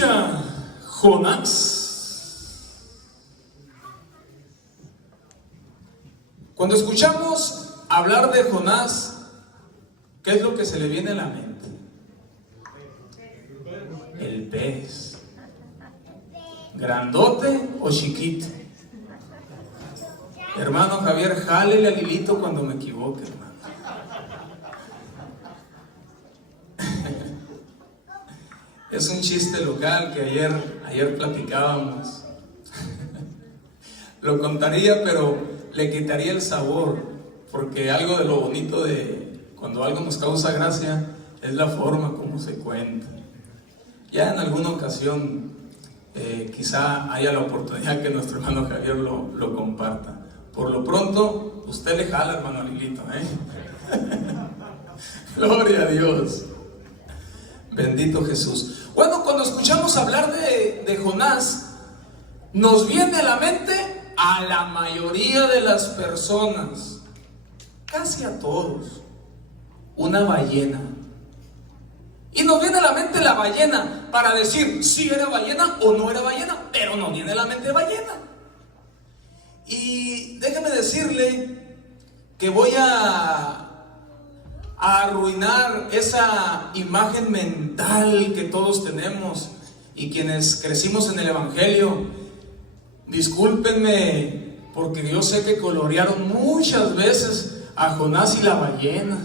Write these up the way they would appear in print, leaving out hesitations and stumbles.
escucha Jonás. Cuando escuchamos hablar de Jonás, ¿qué es lo que se le viene a la mente? El pez. ¿Grandote o chiquito? Hermano Javier, jálele al hilito cuando me equivoque, hermano. Es un chiste local que ayer platicábamos. Lo contaría, pero le quitaría el sabor, porque algo de lo bonito de cuando algo nos causa gracia es la forma como se cuenta. Ya en alguna ocasión quizá haya la oportunidad que nuestro hermano Javier lo comparta. Por lo pronto, usted le jala, hermano Lilito, Gloria a Dios. Bendito Jesús. Bueno, cuando escuchamos hablar de Jonás, nos viene a la mente a la mayoría de las personas, casi a todos, una ballena. Y nos viene a la mente la ballena para decir si era ballena o no era ballena, pero nos viene a la mente ballena. Y déjeme decirle que voy a arruinar esa imagen mental que todos tenemos y quienes crecimos en el Evangelio. Discúlpenme, porque yo sé que colorearon muchas veces a Jonás y la ballena.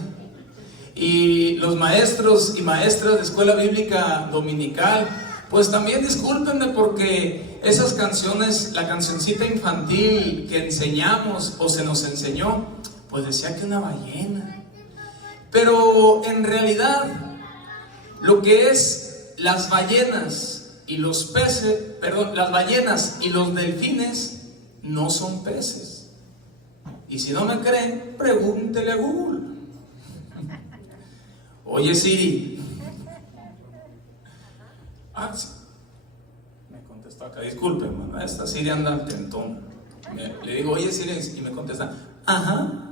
Y los maestros y maestras de escuela bíblica dominical, pues también discúlpenme, porque esas canciones, la cancioncita infantil que enseñamos o se nos enseñó, pues decía que una ballena. Pero en realidad, lo que es las ballenas y los peces, las ballenas y los delfines no son peces. Y si no me creen, pregúntele a Google. Oye Siri. Sí. Me contestó acá, disculpe, hermano, esta Siri anda al tentón. Le digo, oye Siri, y me contesta, ajá.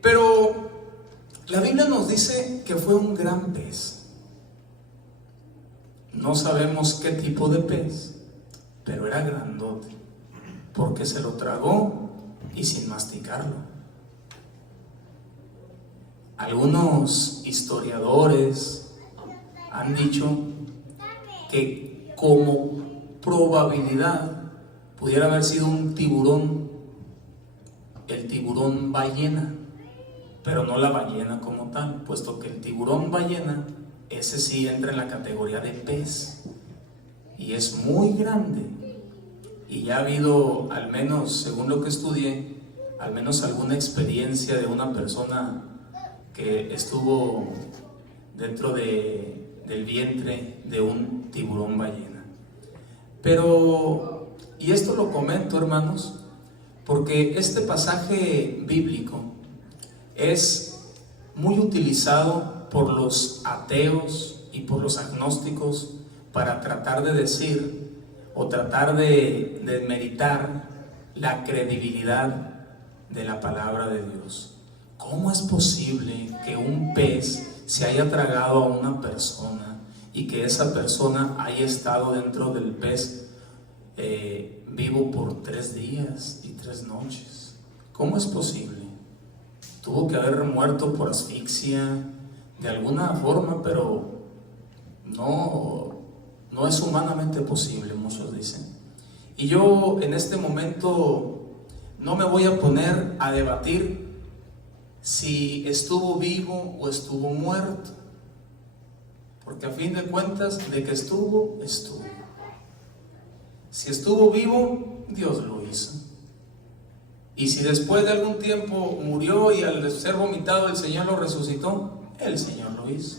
Pero la Biblia nos dice que fue un gran pez. No sabemos qué tipo de pez, pero era grandote, porque se lo tragó y sin masticarlo. Algunos historiadores han dicho que como probabilidad pudiera haber sido un tiburón, el tiburón ballena, pero no la ballena como tal, puesto que el tiburón ballena, ese sí entra en la categoría de pez y es muy grande. Y ya ha habido, al menos según lo que estudié, al menos alguna experiencia de una persona que estuvo dentro del vientre de un tiburón ballena. Pero, y esto lo comento, hermanos, porque este pasaje bíblico es muy utilizado por los ateos y por los agnósticos para tratar de decir o tratar de desmeritar la credibilidad de la palabra de Dios. ¿Cómo es posible que un pez se haya tragado a una persona y que esa persona haya estado dentro del pez vivo por 3 días y 3 noches? ¿Cómo es posible? Tuvo que haber muerto por asfixia de alguna forma, pero no es humanamente posible, muchos dicen. Y yo en este momento no me voy a poner a debatir si estuvo vivo o estuvo muerto, porque a fin de cuentas, de que estuvo. Si estuvo vivo, Dios lo hizo. Y si después de algún tiempo murió y al ser vomitado el Señor lo resucitó, el Señor lo hizo,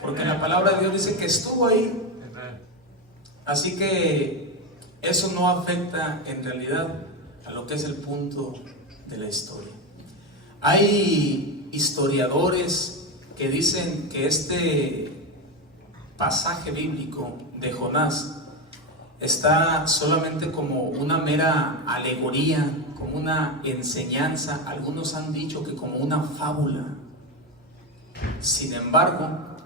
porque la palabra de Dios dice que estuvo ahí. Así que eso no afecta en realidad a lo que es el punto de la historia. Hay historiadores que dicen que este pasaje bíblico de Jonás está solamente como una mera alegoría, como una enseñanza. Algunos han dicho que como una fábula, Sin embargo,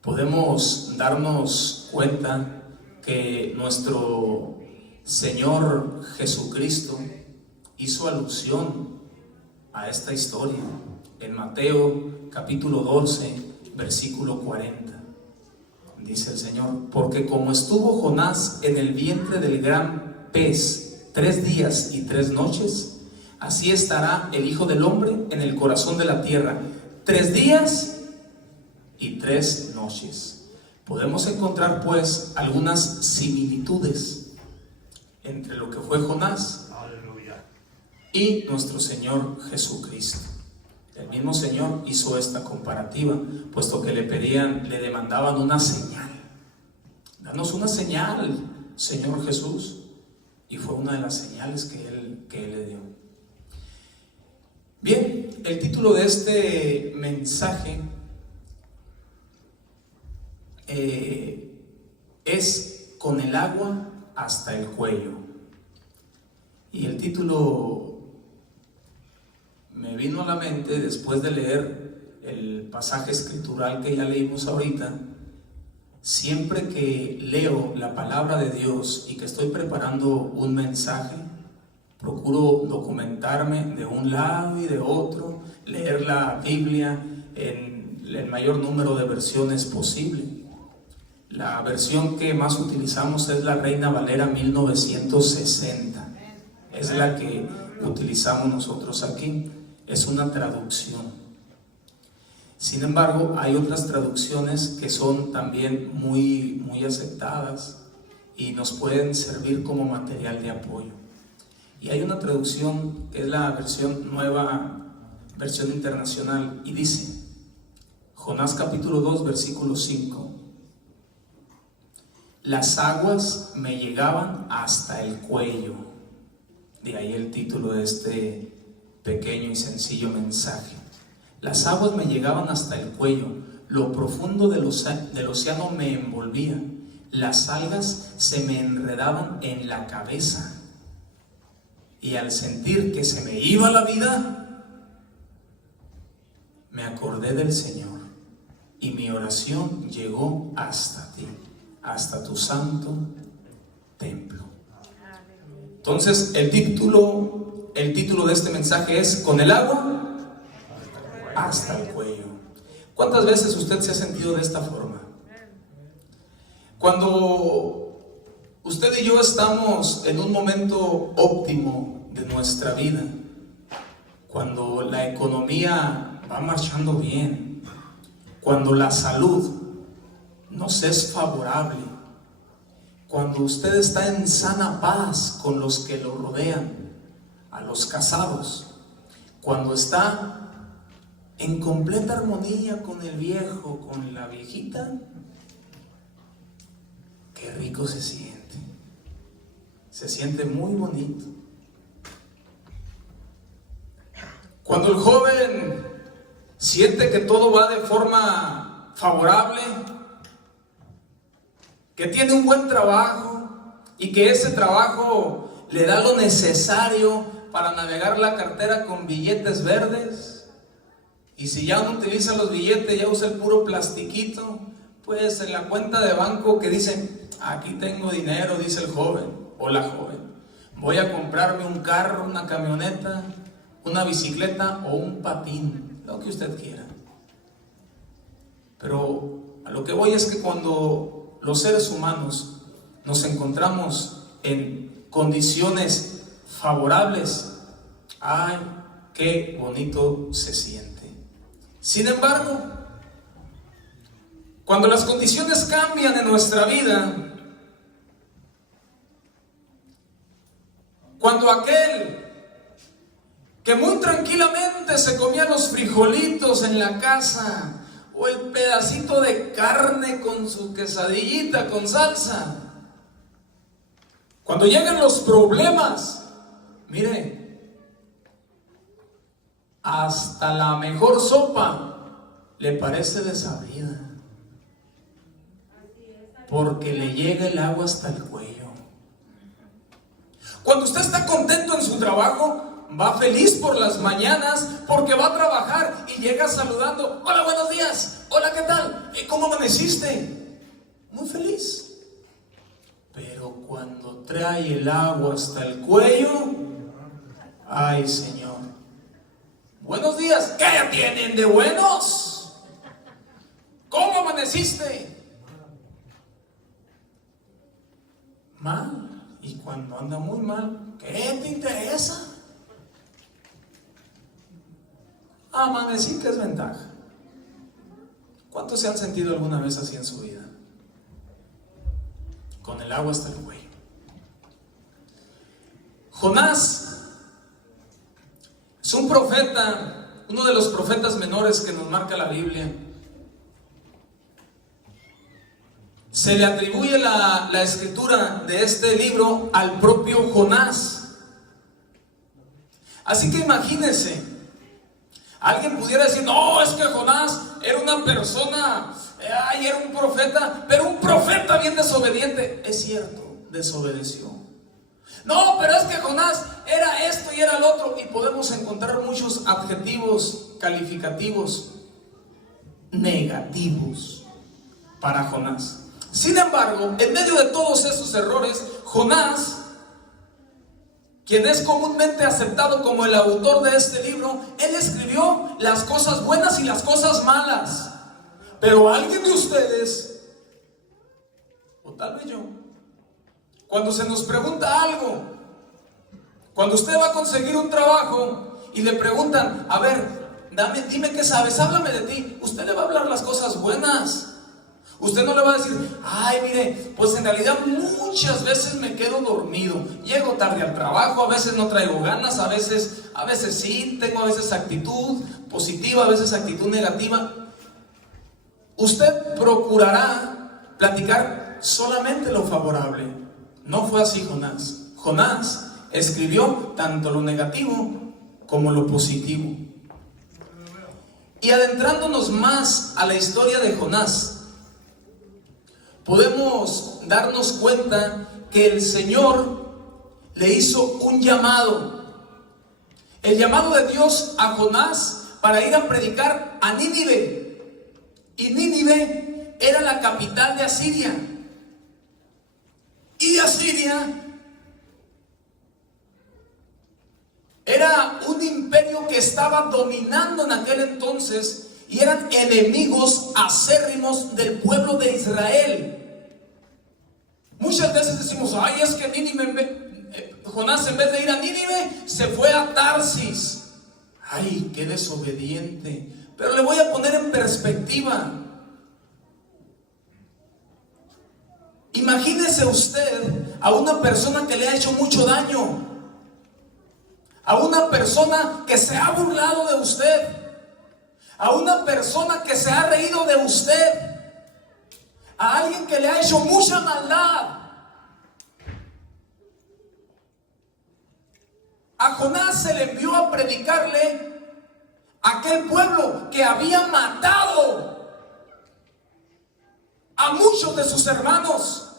podemos darnos cuenta que nuestro Señor Jesucristo hizo alusión a esta historia en Mateo capítulo 12, versículo 40. Dice el Señor: porque como estuvo Jonás en el vientre del gran pez 3 días y 3 noches, así estará el Hijo del Hombre en el corazón de la tierra 3 días y 3 noches. Podemos encontrar pues algunas similitudes entre lo que fue Jonás y nuestro Señor Jesucristo. El mismo Señor hizo esta comparativa, puesto que le demandaban una señal. Danos una señal, Señor Jesús. Y fue una de las señales que Él le dio. Bien, el título de este mensaje es Con el agua hasta el cuello. Y el título me vino a la mente después de leer el pasaje escritural que ya leímos ahorita. Siempre que leo la palabra de Dios y que estoy preparando un mensaje, procuro documentarme de un lado y de otro, leer la Biblia en el mayor número de versiones posible. La versión que más utilizamos es la Reina Valera 1960. Es la que utilizamos nosotros aquí. Es una traducción. Sin embargo, hay otras traducciones que son también muy aceptadas y nos pueden servir como material de apoyo. Y hay una traducción que es la nueva versión internacional, y dice: Jonás capítulo 2, versículo 5. Las aguas me llegaban hasta el cuello. De ahí el título de este pequeño y sencillo mensaje. Las aguas me llegaban hasta el cuello, lo profundo del océano me envolvía, las algas se me enredaban en la cabeza. Y al sentir que se me iba la vida, me acordé del Señor y mi oración llegó hasta ti, hasta tu santo templo. Entonces el título de este mensaje es Con el agua hasta el cuello. ¿Cuántas veces usted se ha sentido de esta forma? Cuando usted y yo estamos en un momento óptimo de nuestra vida, cuando la economía va marchando bien, cuando la salud nos es favorable, cuando usted está en sana paz con los que lo rodean, a los casados, cuando está en completa armonía con el viejo, con la viejita, qué rico se siente. Se siente muy bonito. Cuando el joven siente que todo va de forma favorable, que tiene un buen trabajo y que ese trabajo le da lo necesario para navegar la cartera con billetes verdes, y si ya no utiliza los billetes, ya usa el puro plastiquito, pues en la cuenta de banco que dice: aquí tengo dinero, dice el joven o la joven, voy a comprarme un carro, una camioneta, una bicicleta o un patín, lo que usted quiera. Pero a lo que voy es que cuando los seres humanos nos encontramos en condiciones favorables, ¡ay, qué bonito se siente! Sin embargo, cuando las condiciones cambian en nuestra vida, cuando aquel que muy tranquilamente se comía los frijolitos en la casa o el pedacito de carne con su quesadillita con salsa, cuando llegan los problemas, mire, hasta la mejor sopa le parece desabrida, porque le llega el agua hasta el cuello. Cuando usted está contento en su trabajo, va feliz por las mañanas porque va a trabajar y llega saludando: hola, buenos días, hola, ¿qué tal? ¿Cómo amaneciste? Muy feliz. Pero cuando trae el agua hasta el cuello, ay, Señor, buenos días, ¿qué tienen de buenos? ¿Cómo amaneciste? Mal. Y cuando anda muy mal, ¿qué te interesa? Amanecí, que es ventaja. ¿Cuántos se han sentido alguna vez así en su vida? Con el agua hasta el cuello. Jonás es un profeta, uno de los profetas menores que nos marca la Biblia. Se le atribuye la escritura de este libro al propio Jonás. Así que imagínense, alguien pudiera decir: no, es que Jonás era una persona, era un profeta, pero un profeta bien desobediente. Es cierto, desobedeció. No, pero es que Jonás era esto y era el otro. Y podemos encontrar muchos adjetivos calificativos negativos para Jonás. Sin embargo, en medio de todos esos errores, Jonás, quien es comúnmente aceptado como el autor de este libro, él escribió las cosas buenas y las cosas malas. Pero alguien de ustedes, o tal vez yo, cuando se nos pregunta algo, cuando usted va a conseguir un trabajo y le preguntan: a ver, dime qué sabes, háblame de ti, usted le va a hablar las cosas buenas. Usted no le va a decir: ay, mire, pues en realidad muchas veces me quedo dormido, llego tarde al trabajo, a veces no traigo ganas, a veces sí, tengo a veces actitud positiva, a veces actitud negativa. Usted procurará platicar solamente lo favorable. No fue así Jonás. Jonás escribió tanto lo negativo como lo positivo. Y adentrándonos más a la historia de Jonás, podemos darnos cuenta que el Señor le hizo un llamado. El llamado de Dios a Jonás para ir a predicar a Nínive. Y Nínive era la capital de Asiria. Y Asiria era un imperio que estaba dominando en aquel entonces, y eran enemigos acérrimos del pueblo de Israel. Muchas veces decimos: ay, es que Jonás, en vez de ir a Nínive, se fue a Tarsis. Ay, qué desobediente. Pero le voy a poner en perspectiva. Imagínese usted a una persona que le ha hecho mucho daño, a una persona que se ha burlado de usted, a una persona que se ha reído de usted, a alguien que le ha hecho mucha maldad. A Jonás se le envió a predicarle a aquel pueblo que había matado a muchos de sus hermanos.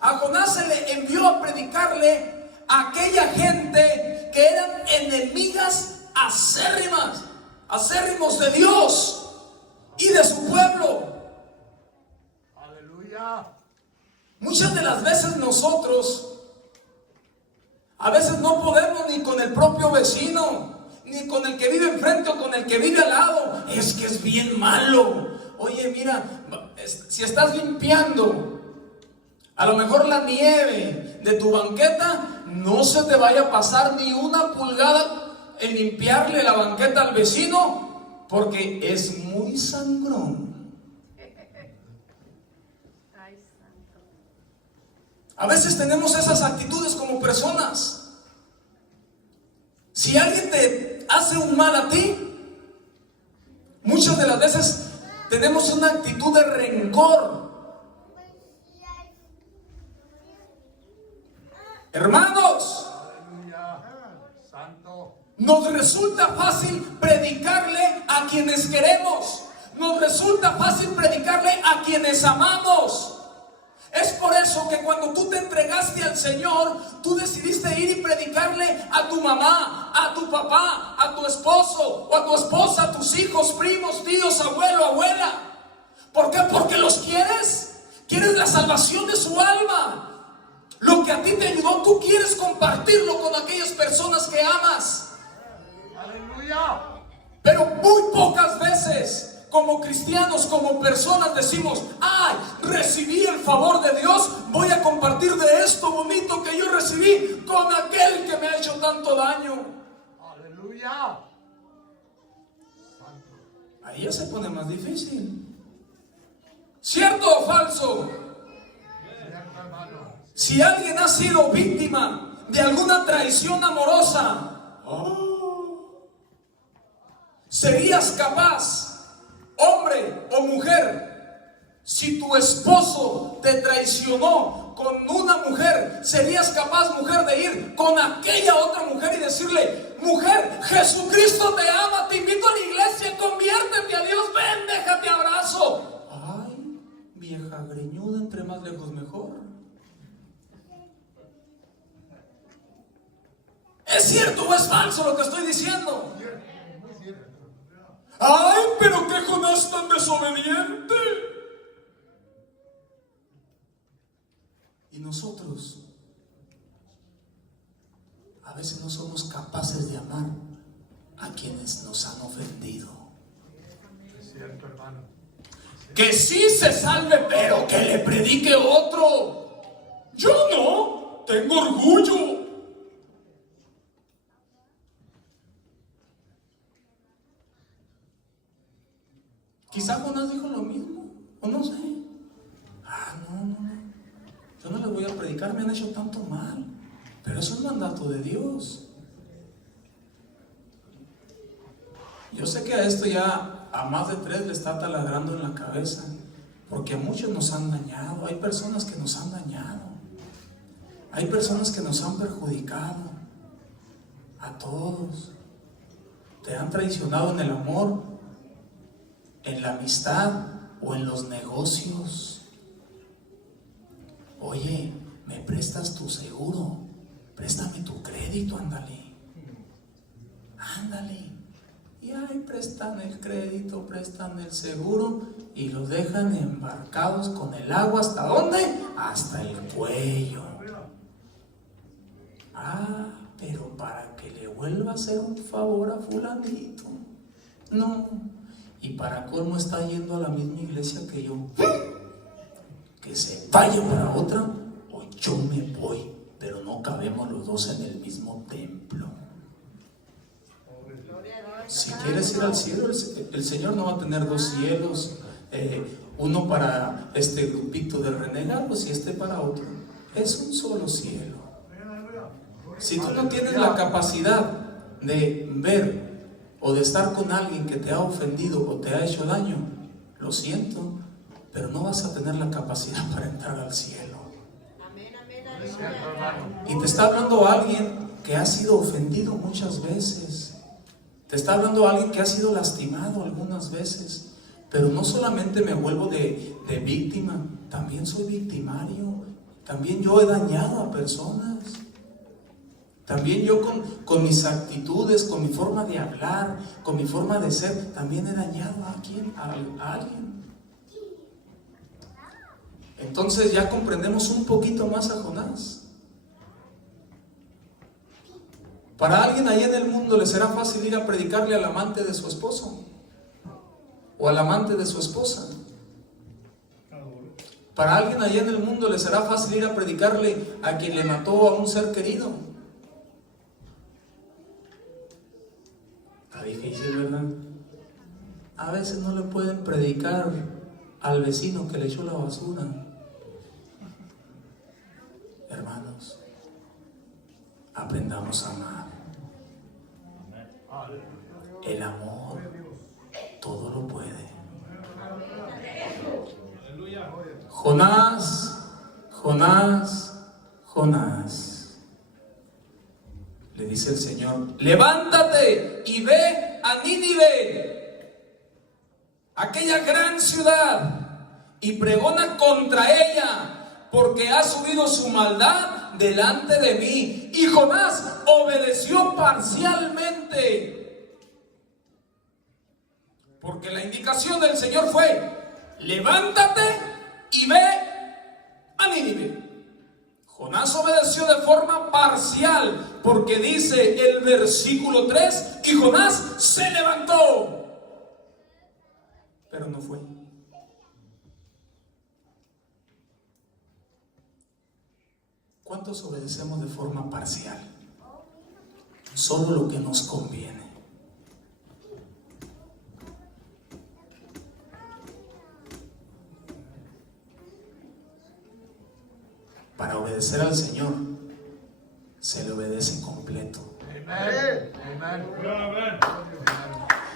A Jonás se le envió a predicarle a aquella gente que eran enemigas acérrimos de Dios y de su pueblo. Aleluya. Muchas de las veces nosotros, a veces no podemos ni con el propio vecino, ni con el que vive enfrente o con el que vive al lado. Es que es bien malo. Oye, mira, si estás limpiando a lo mejor la nieve de tu banqueta, no se te vaya a pasar ni una pulgada en limpiarle la banqueta al vecino, porque es muy sangrón. A veces tenemos esas actitudes como personas. Si alguien te hace un mal a ti, muchas de las veces tenemos una actitud de rencor. Hermanos, nos resulta fácil predicarle a quienes queremos, nos resulta fácil predicarle a quienes amamos. Es por eso que cuando tú te entregaste al Señor, tú decidiste ir y predicarle a tu mamá, a tu papá, a tu esposo o a tu esposa, a tus hijos, primos, tíos, abuelo, abuela. ¿Por qué? Porque los quieres. Quieres la salvación de su alma. Lo que a ti te ayudó, tú quieres compartirlo con aquellas personas que amas. Aleluya. Pero muy pocas veces, como cristianos, como personas, decimos: ay, recibí el favor de Dios, voy a compartir de esto bonito que yo recibí con aquel que me ha hecho tanto daño. Aleluya. Ahí ya se pone más difícil. ¿Cierto o falso? Cierto, hermano. Si alguien ha sido víctima de alguna traición amorosa, ¿serías capaz, hombre o mujer, si tu esposo te traicionó con una mujer, serías capaz, mujer, de ir con aquella otra mujer y decirle: mujer, Jesucristo te ama, te invito a la iglesia, conviértete a Dios, ven, déjate abrazo? Ay, vieja greñuda, entre más lejos mejor. ¿Es cierto o es falso lo que estoy diciendo? Ay, pero qué Jonás tan desobediente. Y nosotros a veces no somos capaces de amar a quienes nos han ofendido. Es cierto, hermano. Que sí se salve, pero que le predique otro. Yo no, tengo orgullo. Quizá Jonás dijo lo mismo, o no sé. No. Yo no les voy a predicar, me han hecho tanto mal. Pero eso es mandato de Dios. Yo sé que a esto ya a más de 3 le está taladrando en la cabeza, porque a muchos nos han dañado. Hay personas que nos han dañado. Hay personas que nos han perjudicado. A todos. Te han traicionado en el amor, en la amistad o en los negocios. Oye, ¿me prestas tu seguro? Préstame tu crédito, ándale. Y ahí prestan el crédito, prestan el seguro y los dejan embarcados con el agua. ¿Hasta dónde? Hasta el cuello. Pero para que le vuelva a hacer un favor a fulanito. No. Y para colmo está yendo a la misma iglesia que yo. Que se vaya para otra o yo me voy, pero no cabemos los dos en el mismo templo. Si quieres ir al cielo, el Señor no va a tener 2 cielos, uno para este grupito de renegados y este para otro. Es un solo cielo. Si tú no tienes la capacidad de ver o de estar con alguien que te ha ofendido o te ha hecho daño, lo siento, pero no vas a tener la capacidad para entrar al cielo. Y te está hablando alguien que ha sido ofendido muchas veces. Te está hablando alguien que ha sido lastimado algunas veces. Pero no solamente me vuelvo de víctima, también soy victimario. También yo he dañado a personas. También yo con mis actitudes, con mi forma de hablar, con mi forma de ser, también he dañado a alguien. Entonces ya comprendemos un poquito más a Jonás. Para alguien allá en el mundo le será fácil ir a predicarle al amante de su esposo o al amante de su esposa. Para alguien allá en el mundo le será fácil ir a predicarle a quien le mató a un ser querido. Está difícil, ¿verdad? A veces no le pueden predicar al vecino que le echó la basura. Hermanos, aprendamos a amar. El amor todo lo puede. Jonás, le dice el Señor: levántate y ve a Nínive, aquella gran ciudad, y pregona contra ella porque ha subido su maldad delante de mí. Y Jonás obedeció parcialmente, porque la indicación del Señor fue: levántate y ve a Nínive. Jonás obedeció de forma parcial, porque dice el versículo 3: y Jonás se levantó, pero no fue. ¿Cuántos obedecemos de forma parcial? Solo lo que nos conviene. Para obedecer al Señor se le obedece completo. Amén. Amén.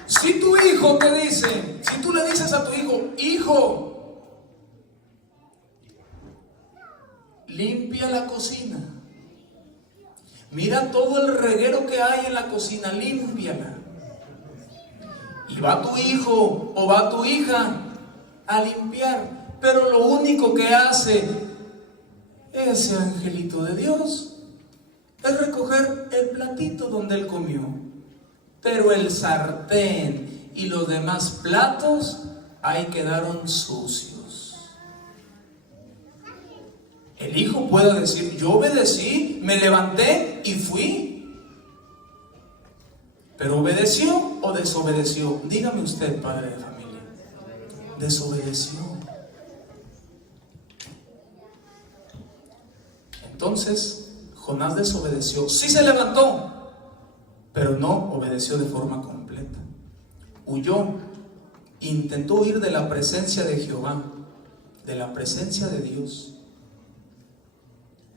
Si tu hijo te dice, si tú le dices a tu hijo: hijo, limpia la cocina, mira todo el reguero que hay en la cocina, límpiala. Y va tu hijo o va tu hija a limpiar, pero lo único que hace ese angelito de Dios es recoger el platito donde él comió, pero el sartén y los demás platos ahí quedaron sucios. El hijo puede decir: yo obedecí, me levanté y fui. ¿Pero obedeció o desobedeció? Dígame usted, padre de familia. Desobedeció. Entonces Jonás desobedeció. Sí se levantó, pero no obedeció de forma completa. Huyó, intentó huir de la presencia de Jehová, de la presencia de Dios.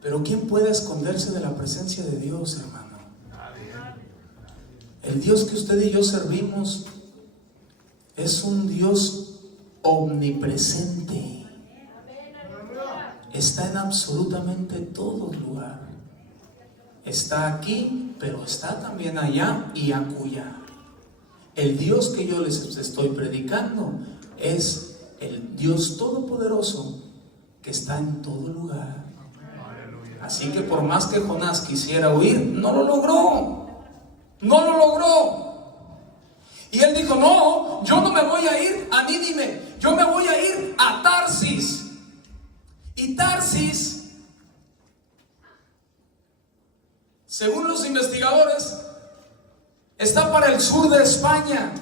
Pero ¿quién puede esconderse de la presencia de Dios, hermano? El Dios que usted y yo servimos es un Dios omnipresente. Está en absolutamente todo lugar. Está aquí, pero está también allá y acullá. El Dios que yo les estoy predicando es el Dios todopoderoso que está en todo lugar. Así que por más que Jonás quisiera huir, no lo logró. No lo logró. Y él dijo: no, yo no me voy a ir a Nínive, yo me voy a ir a Tarsis. Y Tarsis, según los investigadores, está para el sur de España.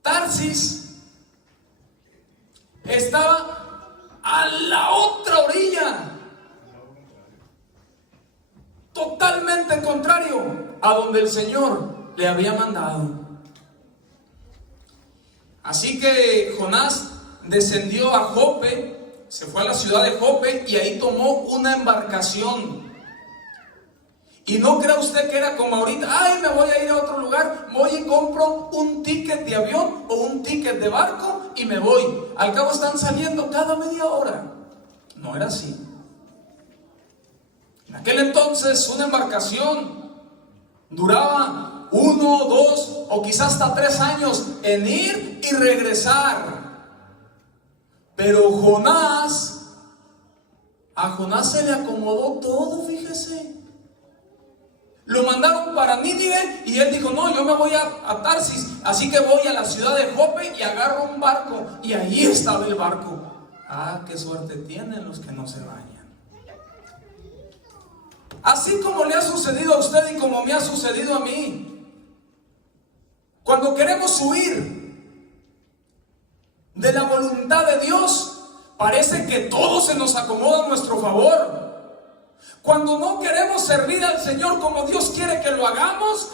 Tarsis estaba a la otra orilla, totalmente contrario a donde el Señor le había mandado. Así que Jonás descendió a Jope, se fue a la ciudad de Jope y ahí tomó una embarcación. Y no crea usted que era como ahorita: ay, me voy a ir a otro lugar, voy y compro un ticket de avión o un ticket de barco y me voy. Al cabo están saliendo cada media hora. No era así. En aquel entonces una embarcación duraba 1, 2 o quizás hasta 3 años en ir y regresar. Pero a Jonás se le acomodó todo, fíjese. Lo mandaron para Nínive y él dijo: no, yo me voy a Tarsis, así que voy a la ciudad de Jope y agarro un barco. Y ahí estaba el barco. Ah, qué suerte tienen los que no se bañan. Así como le ha sucedido a usted y como me ha sucedido a mí, cuando queremos huir de la voluntad de Dios, parece que todo se nos acomoda a nuestro favor. Cuando no queremos servir al Señor como Dios quiere que lo hagamos,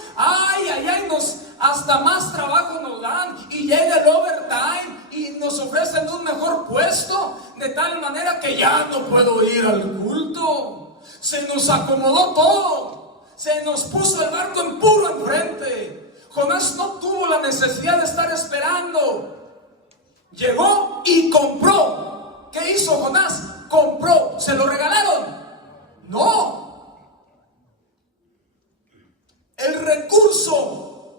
hasta más trabajo nos dan y llega el overtime y nos ofrecen un mejor puesto, de tal manera que ya no puedo ir al culto. Se nos acomodó todo, se nos puso el barco en puro enfrente. Jonás no tuvo la necesidad de estar esperando. Llegó y compró. ¿Qué hizo Jonás? Compró. ¿Se lo regalaron? No. El recurso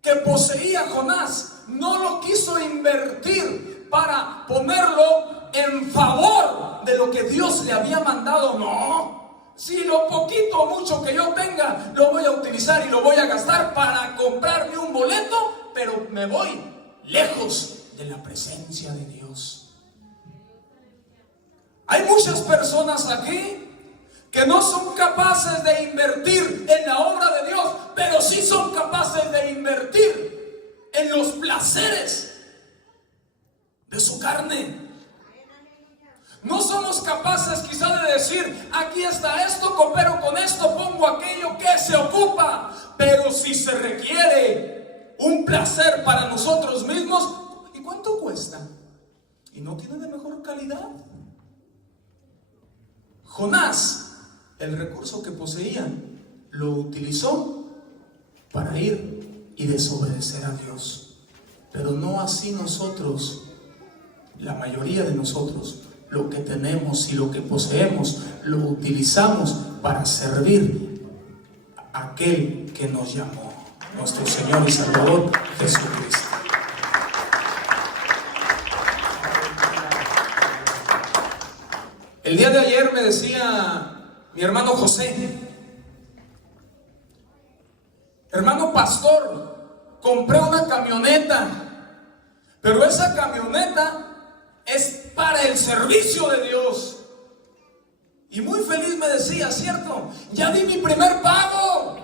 que poseía Jonás no lo quiso invertir para ponerlo en favor de lo que Dios le había mandado. No, si lo poquito o mucho que yo tenga lo voy a utilizar y lo voy a gastar para comprarme un boleto, pero me voy lejos de la presencia de Dios. Hay muchas personas aquí que no son capaces de invertir en la obra de Dios, pero sí son capaces de invertir en los placeres de su carne. No somos capaces quizá de decir, aquí está esto, coopero con esto, pongo aquello que se ocupa. Pero si se requiere un placer para nosotros mismos, ¿y cuánto cuesta? ¿Y no tiene de mejor calidad? Jonás, el recurso que poseía, lo utilizó para ir y desobedecer a Dios. Pero no así nosotros, la mayoría de nosotros. Lo que tenemos y lo que poseemos lo utilizamos para servir a aquel que nos llamó, nuestro Señor y Salvador Jesucristo. El día de ayer me decía mi hermano José: hermano pastor, compré una camioneta, pero esa camioneta es para el servicio de Dios. Y muy feliz me decía, ¿cierto? Ya di mi primer pago.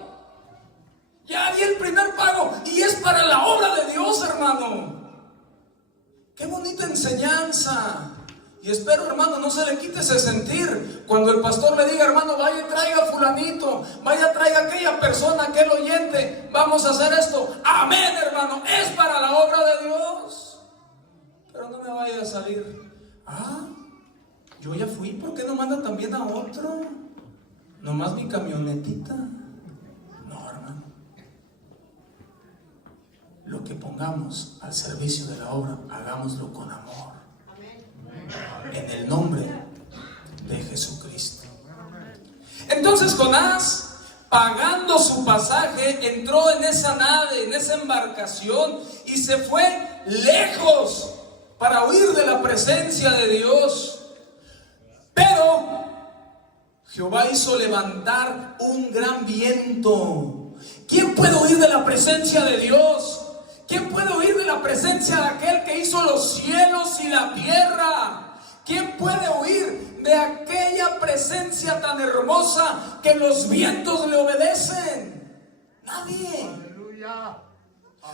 Ya di el primer pago. Y es para la obra de Dios, hermano. Qué bonita enseñanza. Y espero, hermano, no se le quite ese sentir cuando el pastor le diga, hermano, vaya y traiga a fulanito, vaya, traiga a aquella persona, aquel oyente, vamos a hacer esto. Amén, hermano, es para la obra de Dios. Pero no me vaya a salir, yo ya fui, ¿por qué no manda también a otro? Nomás mi camionetita. No, hermano. Lo que pongamos al servicio de la obra, hagámoslo con amor. En el nombre de Jesucristo. Entonces Jonás, pagando su pasaje, entró en esa nave, en esa embarcación, y se fue lejos para huir de la presencia de Dios. Pero Jehová hizo levantar un gran viento. ¿Quién puede huir de la presencia de Dios? ¿Quién puede huir de la presencia de aquel que hizo los cielos y la tierra? ¿Quién puede huir de aquella presencia tan hermosa que los vientos le obedecen? Nadie. Aleluya.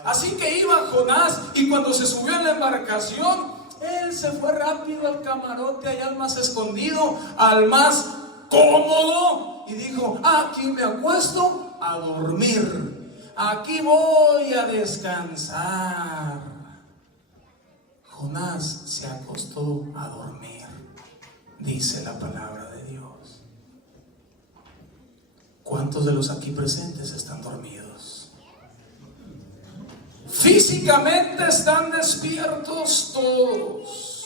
Así que iba Jonás, y cuando se subió en la embarcación, él se fue rápido al camarote, allá al más escondido, al más cómodo, y dijo, aquí me acuesto a dormir, aquí voy a descansar. Jonás se acostó a dormir, dice la palabra de Dios. ¿Cuántos de los aquí presentes están dormidos? Físicamente están despiertos todos,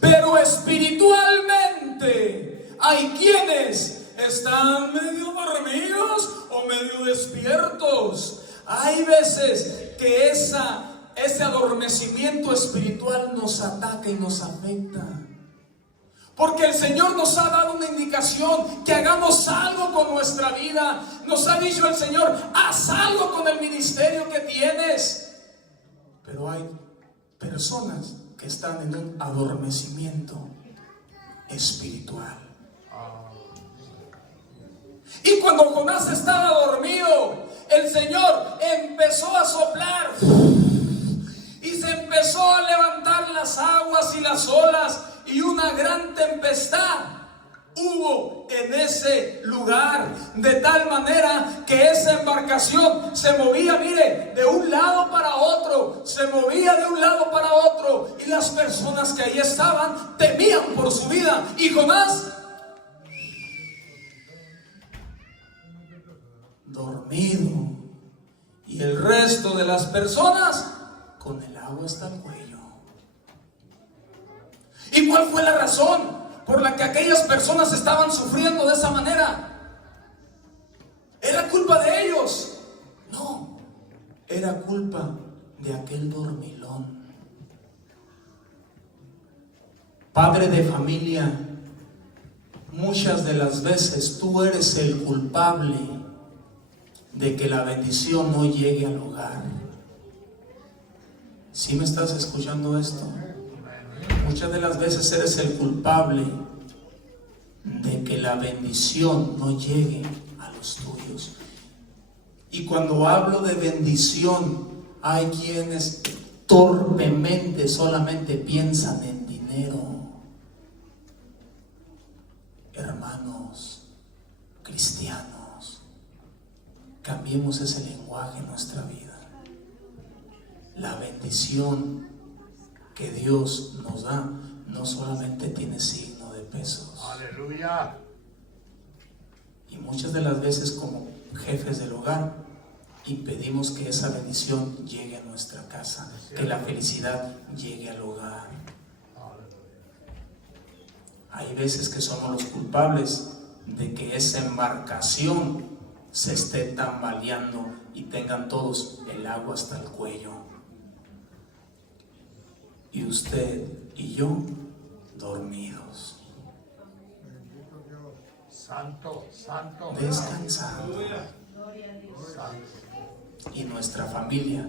pero espiritualmente hay quienes están medio dormidos o medio despiertos. Hay veces que ese adormecimiento espiritual nos ataca y nos afecta, porque el Señor nos ha dado una indicación que hagamos algo con nuestra vida. Nos ha dicho el Señor, haz algo con el ministerio que tienes. Pero hay personas que están en un adormecimiento espiritual. Y cuando Jonás estaba dormido, el Señor empezó a soplar y se empezó a levantar las aguas y las olas, y una gran tempestad hubo en ese lugar, de tal manera que esa embarcación se movía, mire, de un lado para otro, se movía de un lado para otro, y las personas que ahí estaban temían por su vida. Y Jonás, dormido, y el resto de las personas con el agua hasta el cuello. ¿Y cuál fue la razón por la que aquellas personas estaban sufriendo de esa manera? ¿Era culpa de ellos? No, era era culpa de aquel dormilón. Padre de familia, muchas de las veces tú eres el culpable de que la bendición no llegue al hogar. ¿Sí me estás escuchando esto? Muchas de las veces eres el culpable de que la bendición no llegue a los tuyos. Y cuando hablo de bendición, hay quienes torpemente solamente piensan en dinero. Hermanos cristianos, cambiemos ese lenguaje en nuestra vida. La bendición que Dios nos da no solamente tiene signo de pesos. Aleluya. Y muchas de las veces, como jefes del hogar, impedimos que esa bendición llegue a nuestra casa, que la felicidad llegue al hogar. Hay veces que somos los culpables de que esa embarcación se esté tambaleando y tengan todos el agua hasta el cuello. Y usted y yo dormidos, Santo, santo. descansando. Y nuestra familia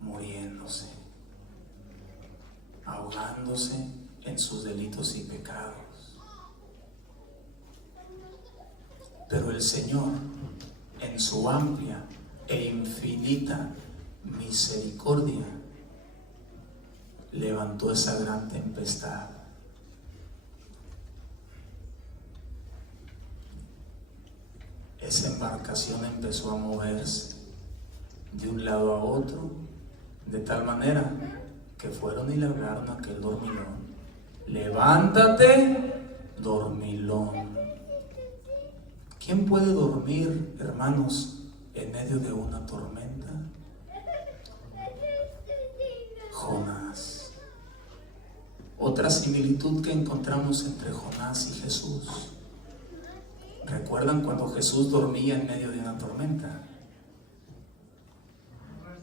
muriéndose, ahogándose en sus delitos y pecados. Pero el Señor, en su amplia e infinita misericordia, levantó esa gran tempestad. Esa embarcación empezó a moverse de un lado a otro, de tal manera que fueron y le hablaron a aquel dormilón: levántate, dormilón. ¿Quién puede dormir, hermanos, en medio de una tormenta? Jonás. Otra similitud que encontramos entre Jonás y Jesús. ¿Recuerdan cuando Jesús dormía en medio de una tormenta?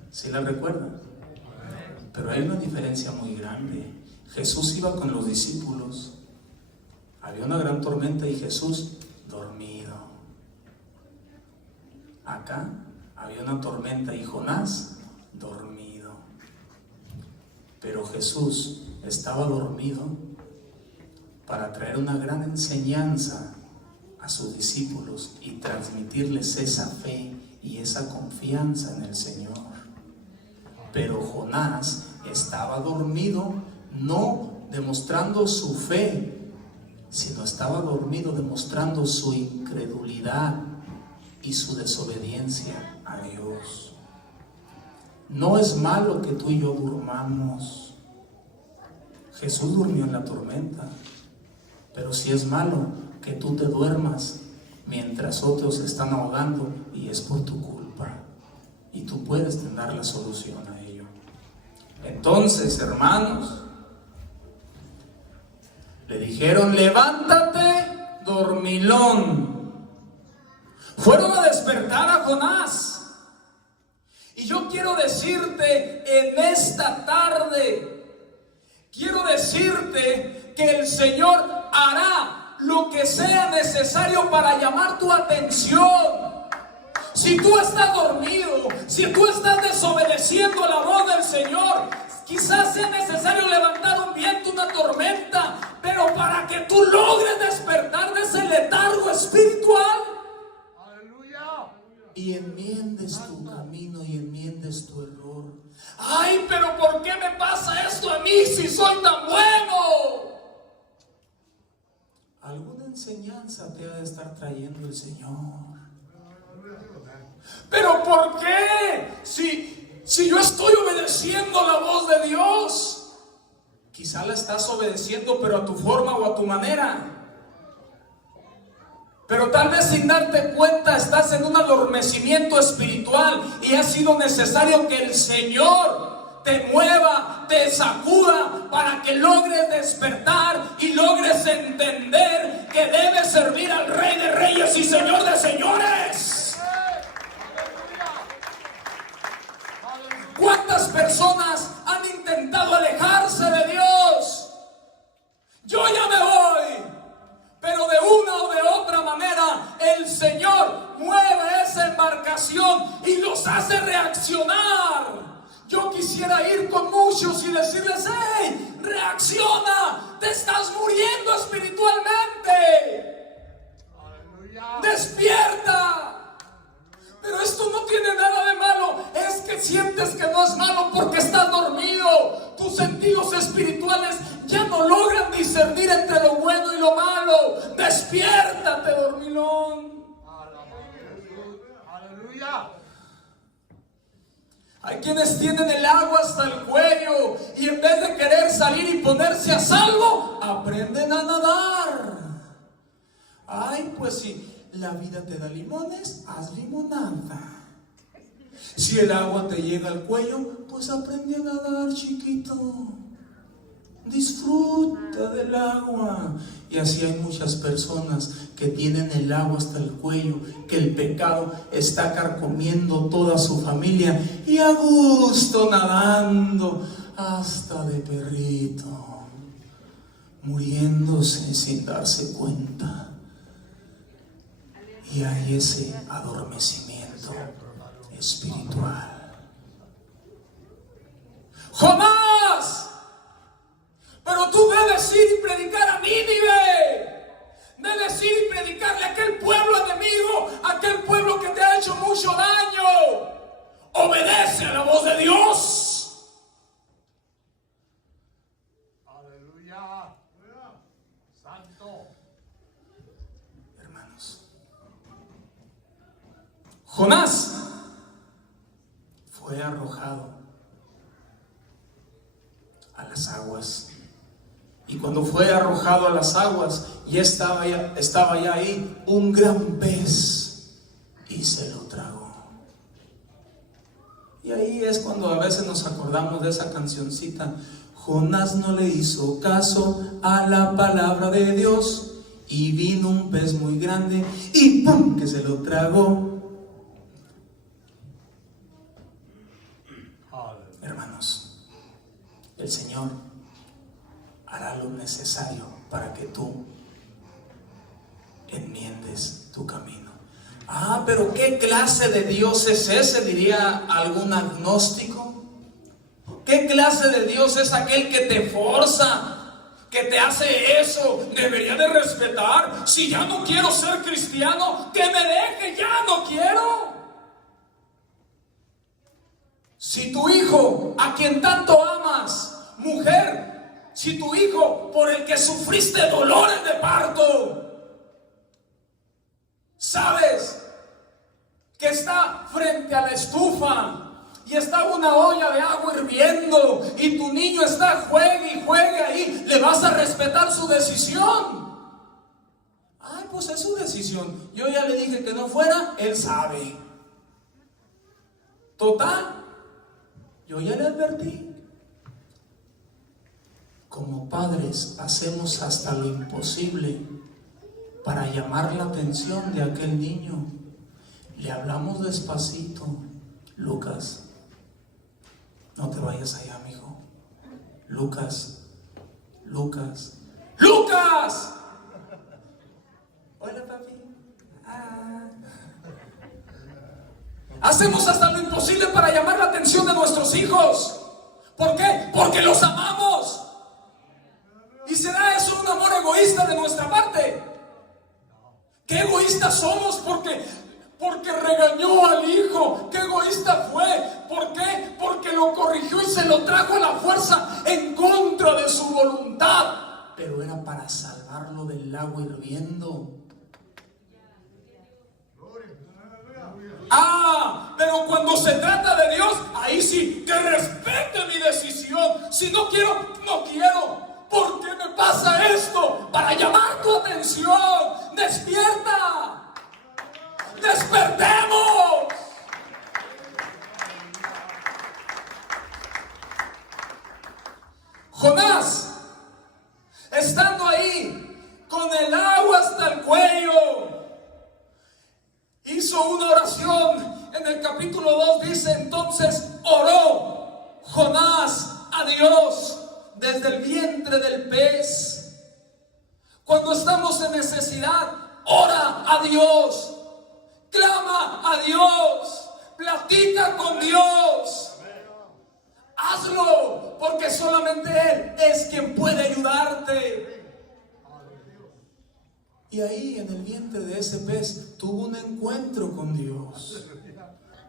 ¿Sí la recuerdan? Pero hay una diferencia muy grande. Jesús iba con los discípulos, había una gran tormenta y Jesús dormido. Acá había una tormenta y Jonás dormido. Pero Jesús estaba dormido para traer una gran enseñanza a sus discípulos y transmitirles esa fe y esa confianza en el Señor. Pero Jonás estaba dormido, no demostrando su fe, sino estaba dormido demostrando su incredulidad y su desobediencia a Dios. No es malo que tú y yo durmamos. Jesús durmió en la tormenta, pero sí es malo que tú te duermas mientras otros se están ahogando y es por tu culpa, y tú puedes tener la solución a ello. Entonces, hermanos, le dijeron: levántate, dormilón. Fueron a despertar a Jonás. Y yo quiero decirte en esta tarde, quiero decirte que el Señor hará lo que sea necesario para llamar tu atención. Si tú estás dormido, si tú estás desobedeciendo la voz del Señor, quizás sea necesario levantar un viento, una tormenta, pero para que tú logres despertar de ese letargo espiritual y enmiendes tu camino y enmiendes tu error. Ay, pero ¿por qué me pasa esto a mí si soy tan bueno? Alguna enseñanza te ha de estar trayendo el Señor. ¿Pero por qué? Si yo estoy obedeciendo la voz de Dios. Quizá la estás obedeciendo, pero a tu forma o a tu manera. Pero tal vez sin darte cuenta estás en un adormecimiento espiritual y ha sido necesario que el Señor te mueva, te sacuda para que logres despertar y logres entender que debes servir al Rey de Reyes y Señor de Señores. desesperación y los hace reaccionar. Yo quisiera ir con muchos y decirles: ¡hey! ¡Reacciona! ¡Te estás muriendo espiritualmente! Aleluya. ¡Despierta! Pero esto no tiene nada de malo. Es que sientes que no es malo porque estás dormido. Tus sentidos espirituales ya no logran discernir entre lo bueno y lo malo. ¡Despiértate, dormilón! Aleluya. Hay quienes tienen el agua hasta el cuello y en vez de querer salir y ponerse a salvo, aprenden a nadar. Ay, pues si la vida te da limones, haz limonada. Si el agua te llega al cuello, pues aprende a nadar, chiquito. Disfruta del agua. Y así hay muchas personas que tienen el agua hasta el cuello, que el pecado está carcomiendo toda su familia y a gusto nadando hasta de perrito, muriéndose sin darse cuenta. Y hay ese adormecimiento espiritual. ¡Jonás! Pero tú debes ir y predicar a Nínive. Debes ir y predicarle a aquel pueblo enemigo, a aquel pueblo que te ha hecho mucho daño. Obedece a la voz de Dios. Aleluya. Santo. Hermanos, Jonás fue arrojado a las aguas. Y cuando fue arrojado a las aguas, ya estaba ya ahí un gran pez y se lo tragó. Y ahí es cuando a veces nos acordamos de esa cancioncita: Jonás no le hizo caso a la palabra de Dios y vino un pez muy grande y ¡pum!, que se lo tragó. Hermanos, el Señor hará lo necesario para que tú enmiendes tu camino. Ah, pero ¿qué clase de Dios es ese?, diría algún agnóstico. ¿Qué clase de Dios es aquel que te forza, que te hace eso? Debería de respetar. Si ya no quiero ser cristiano, que me deje, ya no quiero. Si tu hijo, a quien tanto amas, mujer, si tu hijo por el que sufriste dolores de parto, sabes que está frente a la estufa y está una olla de agua hirviendo y tu niño está juegue y juegue ahí, ¿le vas a respetar su decisión? Ay, pues es su decisión. Yo ya le dije que no fuera, él sabe. Total, yo ya le advertí. Como padres hacemos hasta lo imposible para llamar la atención de aquel niño. Le hablamos despacito: Lucas, no te vayas allá, mijo. Lucas, Lucas, ¡Lucas! Hola, papi. Hacemos hasta lo imposible para llamar la atención de nuestros hijos. ¿Por qué? Porque los amamos. ¿Y será eso un amor egoísta de nuestra parte? ¿Qué egoístas somos porque regañó al hijo? ¿Qué egoísta fue? ¿Por qué? Porque lo corrigió y se lo trajo a la fuerza en contra de su voluntad. Pero era para salvarlo del agua hirviendo. Ah, pero cuando se trata de Dios, ahí sí, que respete mi decisión. Si no quiero, no quiero. ¿Por qué me pasa esto? Para llamar tu atención. ¡Despierta! ¡Despertemos! Jonás, estando ahí con el agua hasta el cuello, hizo una oración. En el capítulo 2 dice: entonces oró Jonás a Dios desde el vientre del pez. Cuando estamos en necesidad, ora a Dios. Clama a Dios, platica con Dios. Hazlo, porque solamente Él es quien puede ayudarte. Y ahí en el vientre de ese pez tuvo un encuentro con Dios.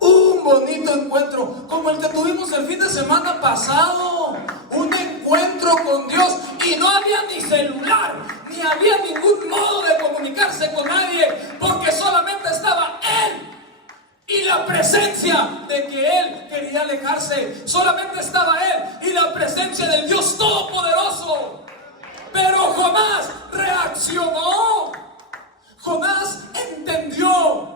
Un bonito encuentro, como el que tuvimos el fin de semana pasado. Un encuentro con Dios. Y no había ni celular, ni había ningún modo de comunicarse con nadie, porque solamente estaba Él y la presencia de que Él quería alejarse. Solamente estaba Él y la presencia del Dios Todopoderoso. Pero Jonás reaccionó. Jonás entendió.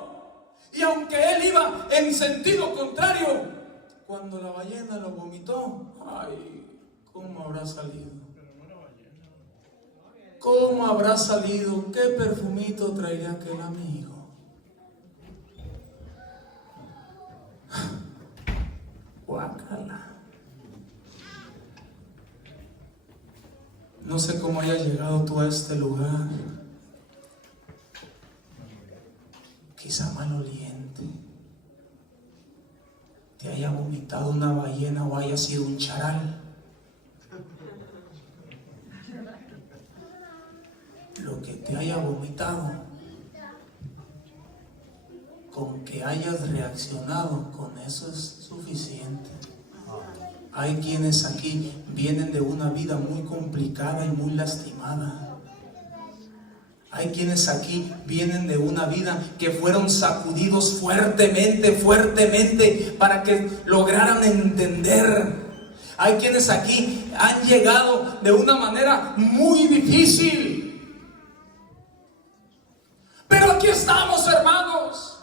Y aunque él iba en sentido contrario, cuando la ballena lo vomitó, ay, ¿cómo habrá salido? ¿Cómo habrá salido? ¿Qué perfumito traería aquel amigo? Guácala. No sé cómo hayas llegado tú a este lugar. Quizá maloliente, te haya vomitado una ballena o haya sido un charal. Lo que te haya vomitado, con que hayas reaccionado, con eso es suficiente. Hay quienes aquí vienen de una vida muy complicada y muy lastimada. Hay quienes aquí vienen de una vida que fueron sacudidos fuertemente para que lograran entender. Hay quienes aquí han llegado de una manera muy difícil. Pero aquí estamos, hermanos.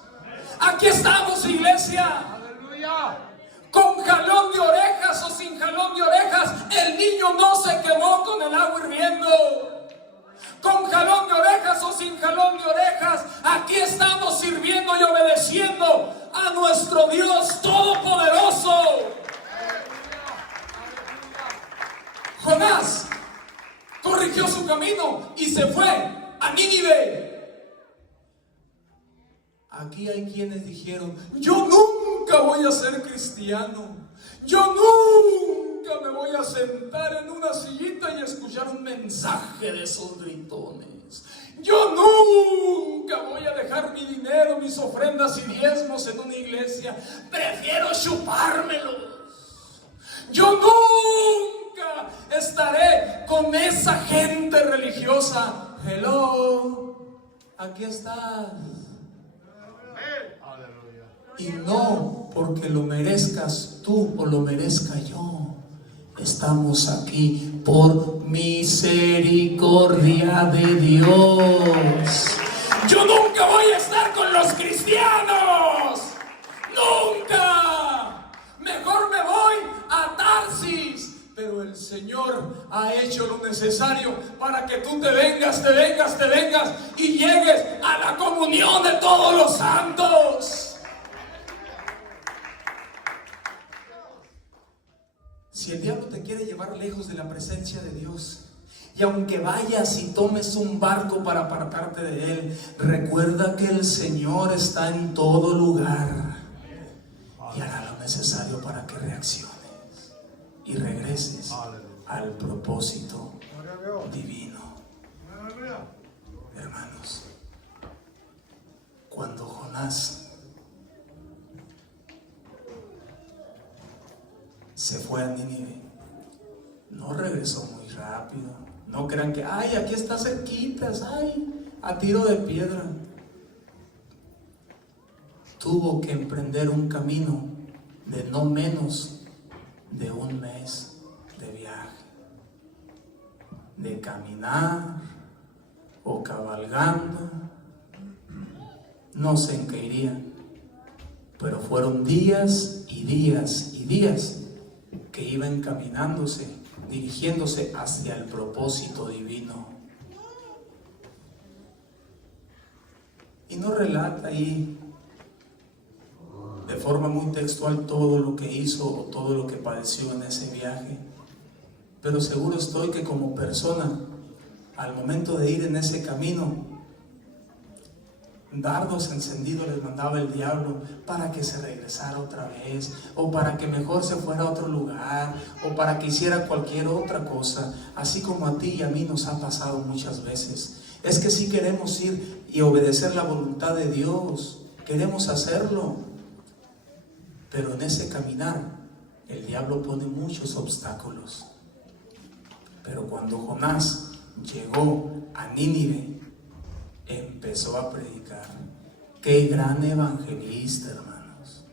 Aquí estamos, iglesia. Aleluya. Con jalón de orejas o sin jalón de orejas, el niño no se quemó con el agua hirviendo. Con jalón de orejas o sin jalón de orejas, aquí estamos sirviendo y obedeciendo a nuestro Dios Todopoderoso. Jonás corrigió su camino y se fue a Nínive. Aquí hay quienes dijeron: yo nunca voy a ser cristiano. Yo nunca me voy a sentar en una sillita y escuchar un mensaje de esos gritones. Yo nunca voy a dejar mi dinero, mis ofrendas y diezmos en una iglesia. Prefiero chupármelos. Yo nunca estaré con esa gente religiosa. Hello, aquí estás. Y no porque lo merezcas tú o lo merezca yo. Estamos aquí por misericordia de Dios. Yo nunca voy a estar con los cristianos. Nunca. Mejor me voy a Tarsis. Pero el Señor ha hecho lo necesario para que tú te vengas y llegues a la comunión de todos los santos. Si el diablo te quiere llevar lejos de la presencia de Dios, y aunque vayas y tomes un barco para apartarte de Él, recuerda que el Señor está en todo lugar y hará lo necesario para que reacciones y regreses al propósito divino. Hermanos, cuando Jonás se fue a Nínive, no regresó muy rápido. No crean que, ay, aquí está cerquitas, ay, a tiro de piedra. Tuvo que emprender un camino de no menos de un mes de viaje, de caminar o cabalgando, no sé en qué iría, pero fueron días y días y días que iba encaminándose, dirigiéndose hacia el propósito divino. Y no relata ahí de forma muy textual todo lo que hizo o todo lo que padeció en ese viaje, pero seguro estoy que como persona, al momento de ir en ese camino, dardos encendidos les mandaba el diablo para que se regresara otra vez, o para que mejor se fuera a otro lugar, o para que hiciera cualquier otra cosa, así como a ti y a mí nos ha pasado muchas veces. Es que sí queremos ir y obedecer la voluntad de Dios, queremos hacerlo, pero en ese caminar el diablo pone muchos obstáculos. Pero cuando Jonás llegó a Nínive, empezó a predicar. Qué gran evangelista, hermanos.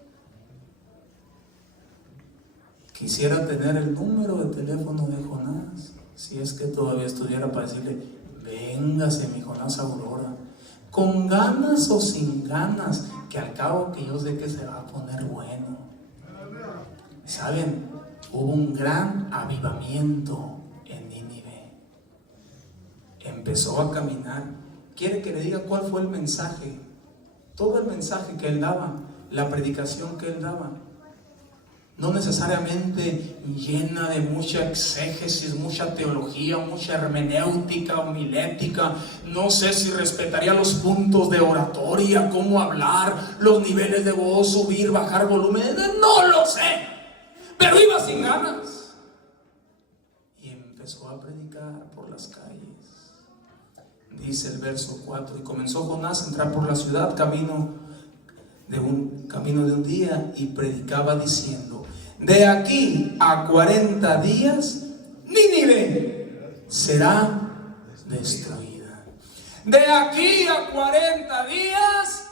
Quisiera tener el número de teléfono de Jonás, si es que todavía estuviera, para decirle: véngase mi Jonás Aurora, con ganas o sin ganas, que al cabo que yo sé que se va a poner bueno. ¿Saben? Hubo un gran avivamiento en Nínive. Empezó a caminar. ¿Quiere que le diga cuál fue el mensaje? Todo el mensaje que él daba, la predicación que él daba, no necesariamente llena de mucha exégesis, mucha teología, mucha hermenéutica, homilética. No sé si respetaría los puntos de oratoria, cómo hablar, los niveles de voz, subir, bajar volumen, no lo sé, pero iba sin ganas y empezó a predicar por las calles. Dice el verso 4: y comenzó Jonás a entrar por la ciudad camino de un día, y predicaba diciendo: de aquí a 40 días Nínive será destruida. De aquí a 40 días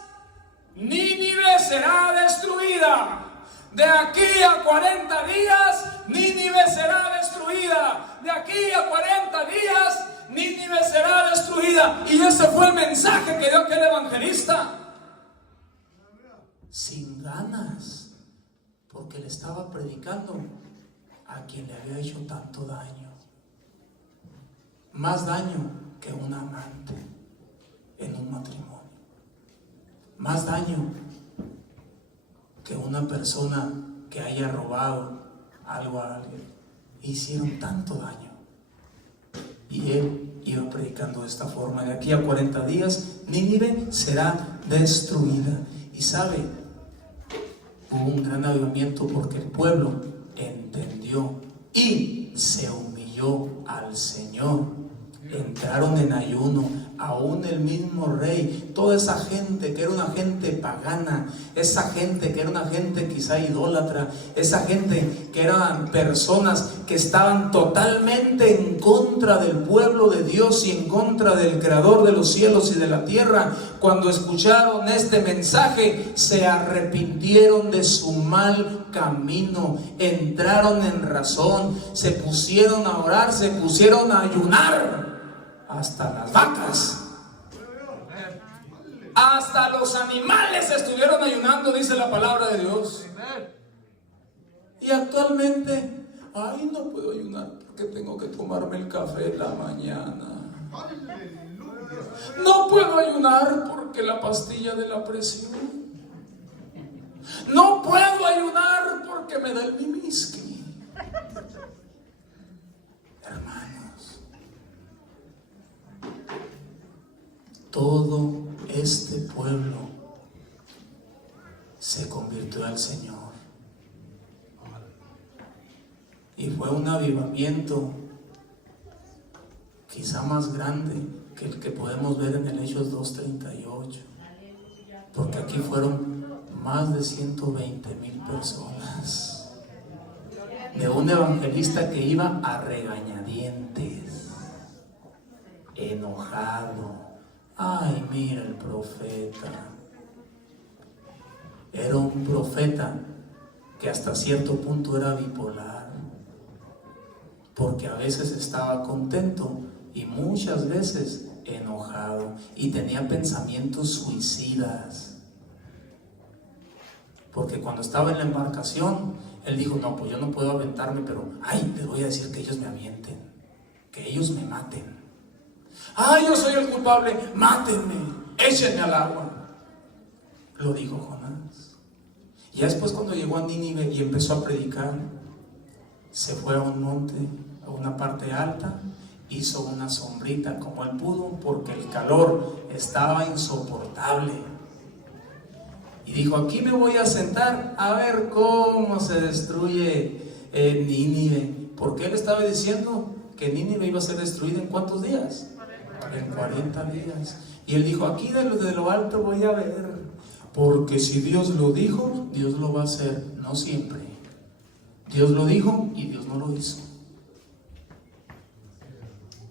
Nínive será destruida. De aquí a 40 días Nínive será destruida. De aquí a 40 días Nínive será destruida. Y ese fue el mensaje que dio aquel evangelista. Sin ganas, porque le estaba predicando a quien le había hecho tanto daño. Más daño que un amante en un matrimonio. Más daño que una persona que haya robado algo a alguien. Hicieron tanto daño. Y él iba predicando de esta forma: de aquí a 40 días Nínive será destruida. Y sabe, hubo un gran avivamiento porque el pueblo entendió y se humilló al Señor. Entraron en ayuno, aún el mismo rey, toda esa gente que era una gente pagana, esa gente que era una gente quizá idólatra, esa gente que eran personas que estaban totalmente en contra del pueblo de Dios y en contra del creador de los cielos y de la tierra. Cuando escucharon este mensaje, se arrepintieron de su mal camino, entraron en razón, se pusieron a orar, se pusieron a ayunar. Hasta las vacas, hasta los animales estuvieron ayunando, dice la palabra de Dios. Y actualmente, ay, no puedo ayunar porque tengo que tomarme el café en la mañana. No puedo ayunar porque la pastilla de la presión. No puedo ayunar porque me da el mimiski. Hermanos, todo este pueblo se convirtió al Señor. Y fue un avivamiento quizá más grande que el que podemos ver en el Hechos 2:38. Porque aquí fueron más de 120,000 personas. De un evangelista que iba a regañadientes, enojado. Ay, mira el profeta. Era un profeta que hasta cierto punto era bipolar, porque a veces estaba contento y muchas veces enojado, y tenía pensamientos suicidas. Porque cuando estaba en la embarcación, él dijo: no, pues yo no puedo aventarme, pero ay, les voy a decir que ellos me avienten, que ellos me maten. Ay, yo soy el culpable, mátenme, échenme al agua. Lo dijo Jonás. Y después, cuando llegó a Nínive y empezó a predicar, se fue a un monte, a una parte alta, hizo una sombrita como él pudo, porque el calor estaba insoportable. Y dijo: aquí me voy a sentar a ver cómo se destruye Nínive. Porque él estaba diciendo que Nínive iba a ser destruida en ¿cuántos días? En 40 días. Y él dijo: aquí de lo alto voy a ver, porque si Dios lo dijo, Dios lo va a hacer. No siempre. Dios lo dijo y Dios no lo hizo.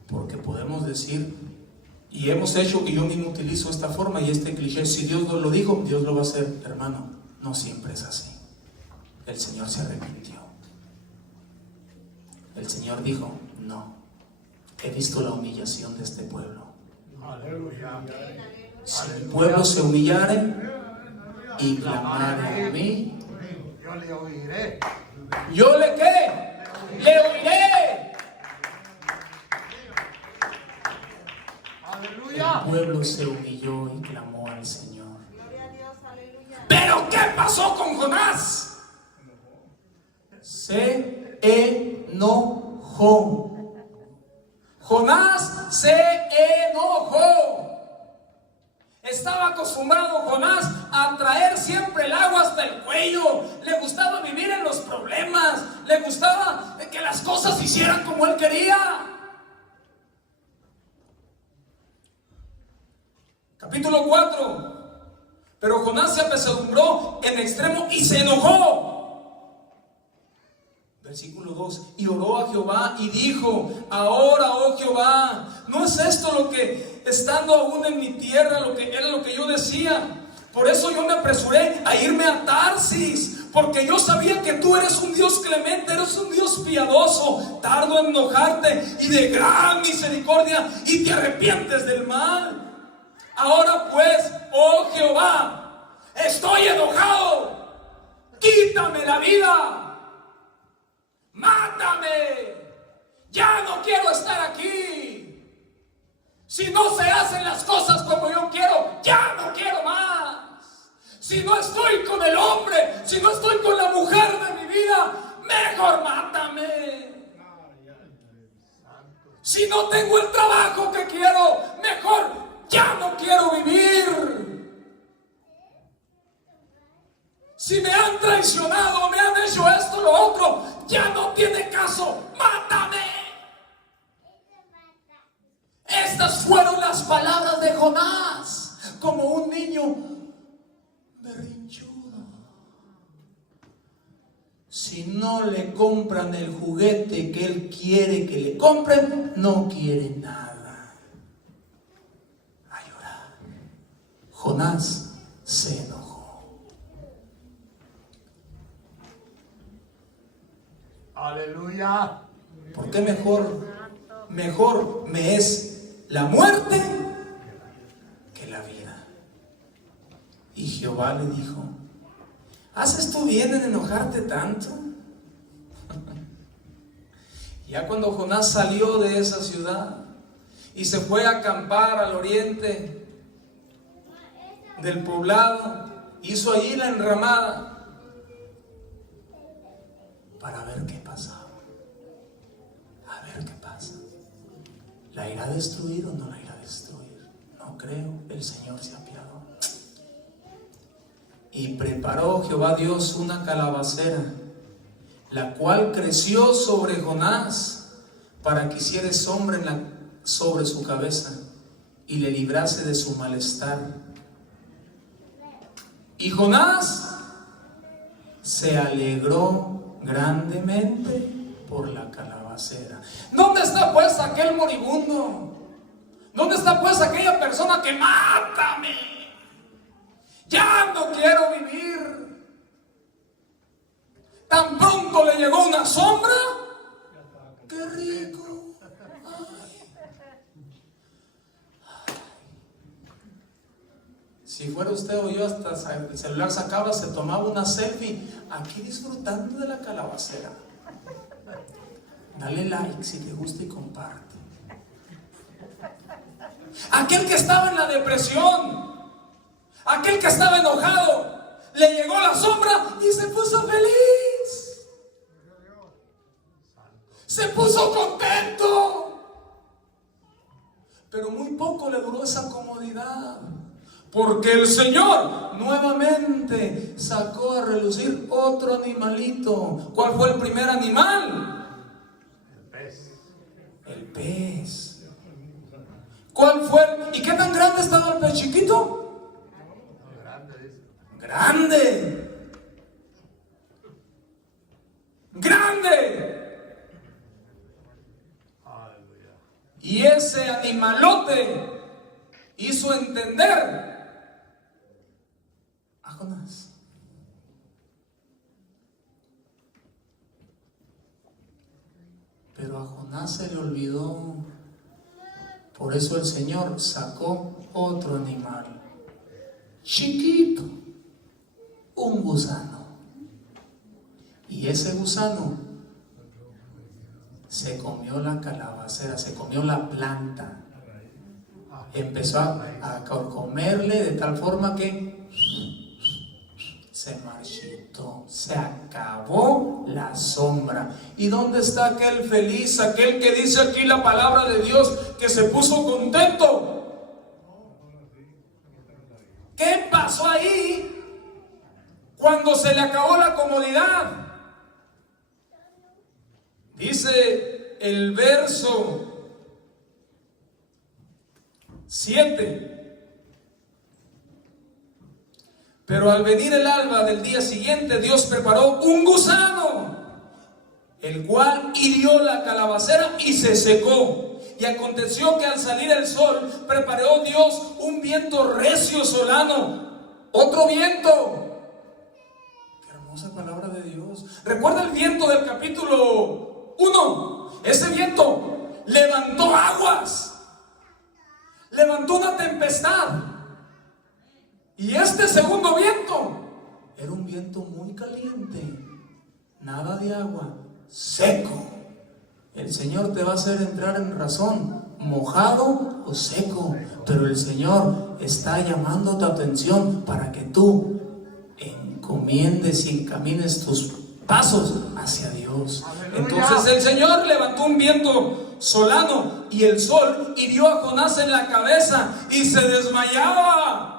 Porque podemos decir, y hemos hecho, y yo mismo utilizo esta forma y este cliché: si Dios no lo dijo, Dios lo va a hacer. Hermano, no siempre es así. El Señor se arrepintió. El Señor dijo: no, he visto la humillación de este pueblo. Aleluya. Si el pueblo se humillare y clamare a mí, Yo le oiré. ¿yo le qué? Le oiré. Aleluya. El pueblo se humilló y clamó al Señor. Pero ¿qué pasó con Jonás? Se enojó. Jonás se enojó. Estaba acostumbrado Jonás a traer siempre el agua hasta el cuello. Le gustaba vivir en los problemas. Le gustaba que las cosas se hicieran como él quería. Capítulo 4. Pero Jonás se apesadumbró en extremo y se enojó. Versículo 2. Y oró a Jehová y dijo: ahora, oh Jehová, ¿no es esto lo que, estando aún en mi tierra, lo que era lo que yo decía? Por eso yo me apresuré a irme a Tarsis, porque yo sabía que tú eres un Dios clemente, eres un Dios piadoso, tardo en enojarte y de gran misericordia, y te arrepientes del mal. Ahora pues, oh Jehová, estoy enojado, quítame la vida. Mátame, ya no quiero estar aquí. Si no se hacen las cosas como yo quiero, ya no quiero más. Si no estoy con el hombre, si no estoy con la mujer de mi vida, mejor mátame. Si no tengo el trabajo que quiero, mejor ya no quiero vivir. Si me han traicionado, me han hecho esto, lo otro, ya no tiene caso, mátame. Estas fueron las palabras de Jonás, como un niño berrinchudo. Si no le compran el juguete que él quiere que le compren, no quiere nada. A llorar. Jonás se enojó. Aleluya. Porque mejor me es la muerte que la vida. Y Jehová le dijo: ¿haces tú bien en enojarte tanto? Ya cuando Jonás salió de esa ciudad y se fue a acampar al oriente del poblado, hizo allí la enramada para ver qué pasaba. A ver qué pasa. ¿La irá a destruir o no la irá a destruir? No creo, el Señor se apiadó. Y preparó Jehová Dios una calabacera, la cual creció sobre Jonás, para que hiciere sombra sobre su cabeza y le librase de su malestar. Y Jonás se alegró grandemente por la calabacera. ¿Dónde está pues aquel moribundo? ¿Dónde está pues aquella persona que mátame? Ya no quiero vivir. Tan pronto le llegó una sombra. ¡Qué rico! Si fuera usted o yo, hasta el celular sacaba, se tomaba una selfie aquí disfrutando de la calabacera. Dale like si te gusta y comparte. Aquel que estaba en la depresión, aquel que estaba enojado, le llegó la sombra y se puso feliz. Se puso contento. ¿Cuánto le duró esa comodidad? Porque el Señor nuevamente sacó a relucir otro animalito. ¿Cuál fue el primer animal? El pez. El pez. ¿Cuál fue? ¿Y qué tan grande estaba el pez chiquito? Grande, dice. Grande. Grande. Aleluya. Y ese animalote hizo entender a Jonás. Pero a Jonás se le olvidó. Por eso el Señor sacó otro animal, chiquito, un gusano. Y ese gusano se comió la calabacera, se comió la planta. Empezó a comerle de tal forma que se marchitó, se acabó la sombra. ¿Y dónde está aquel feliz, aquel que dice aquí la palabra de Dios, que se puso contento? ¿Qué pasó ahí cuando se le acabó la comodidad? Dice el verso 7. Pero al venir el alba del día siguiente, Dios preparó un gusano, el cual hirió la calabacera y se secó. Y aconteció que al salir el sol, preparó Dios un viento recio solano, otro viento. Qué hermosa palabra de Dios. Recuerda el viento del capítulo 1. Ese viento levantó aguas, levantó una tempestad. Y este segundo viento era un viento muy caliente, nada de agua, seco. El Señor te va a hacer entrar en razón, mojado o seco, pero el Señor está llamando tu atención para que tú encomiendes y encamines tus pasos hacia Dios. Entonces el Señor levantó un viento solano y el sol hirió a Jonás en la cabeza y se desmayaba.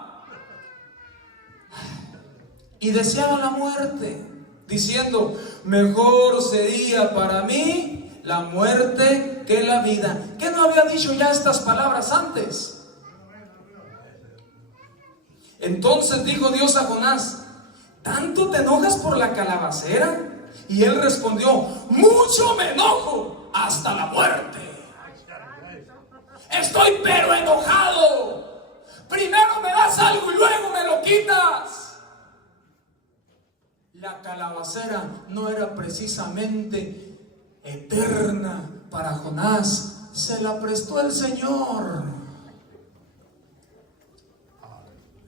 Y deseaba la muerte, diciendo: mejor sería para mí la muerte que la vida. ¿Qué no había dicho ya estas palabras antes? Entonces dijo Dios a Jonás: ¿tanto te enojas por la calabacera? Y él respondió: mucho me enojo, hasta la muerte. Estoy pero enojado. Primero me das algo y luego me lo quitas. La calabacera no era precisamente eterna para Jonás, se la prestó el Señor.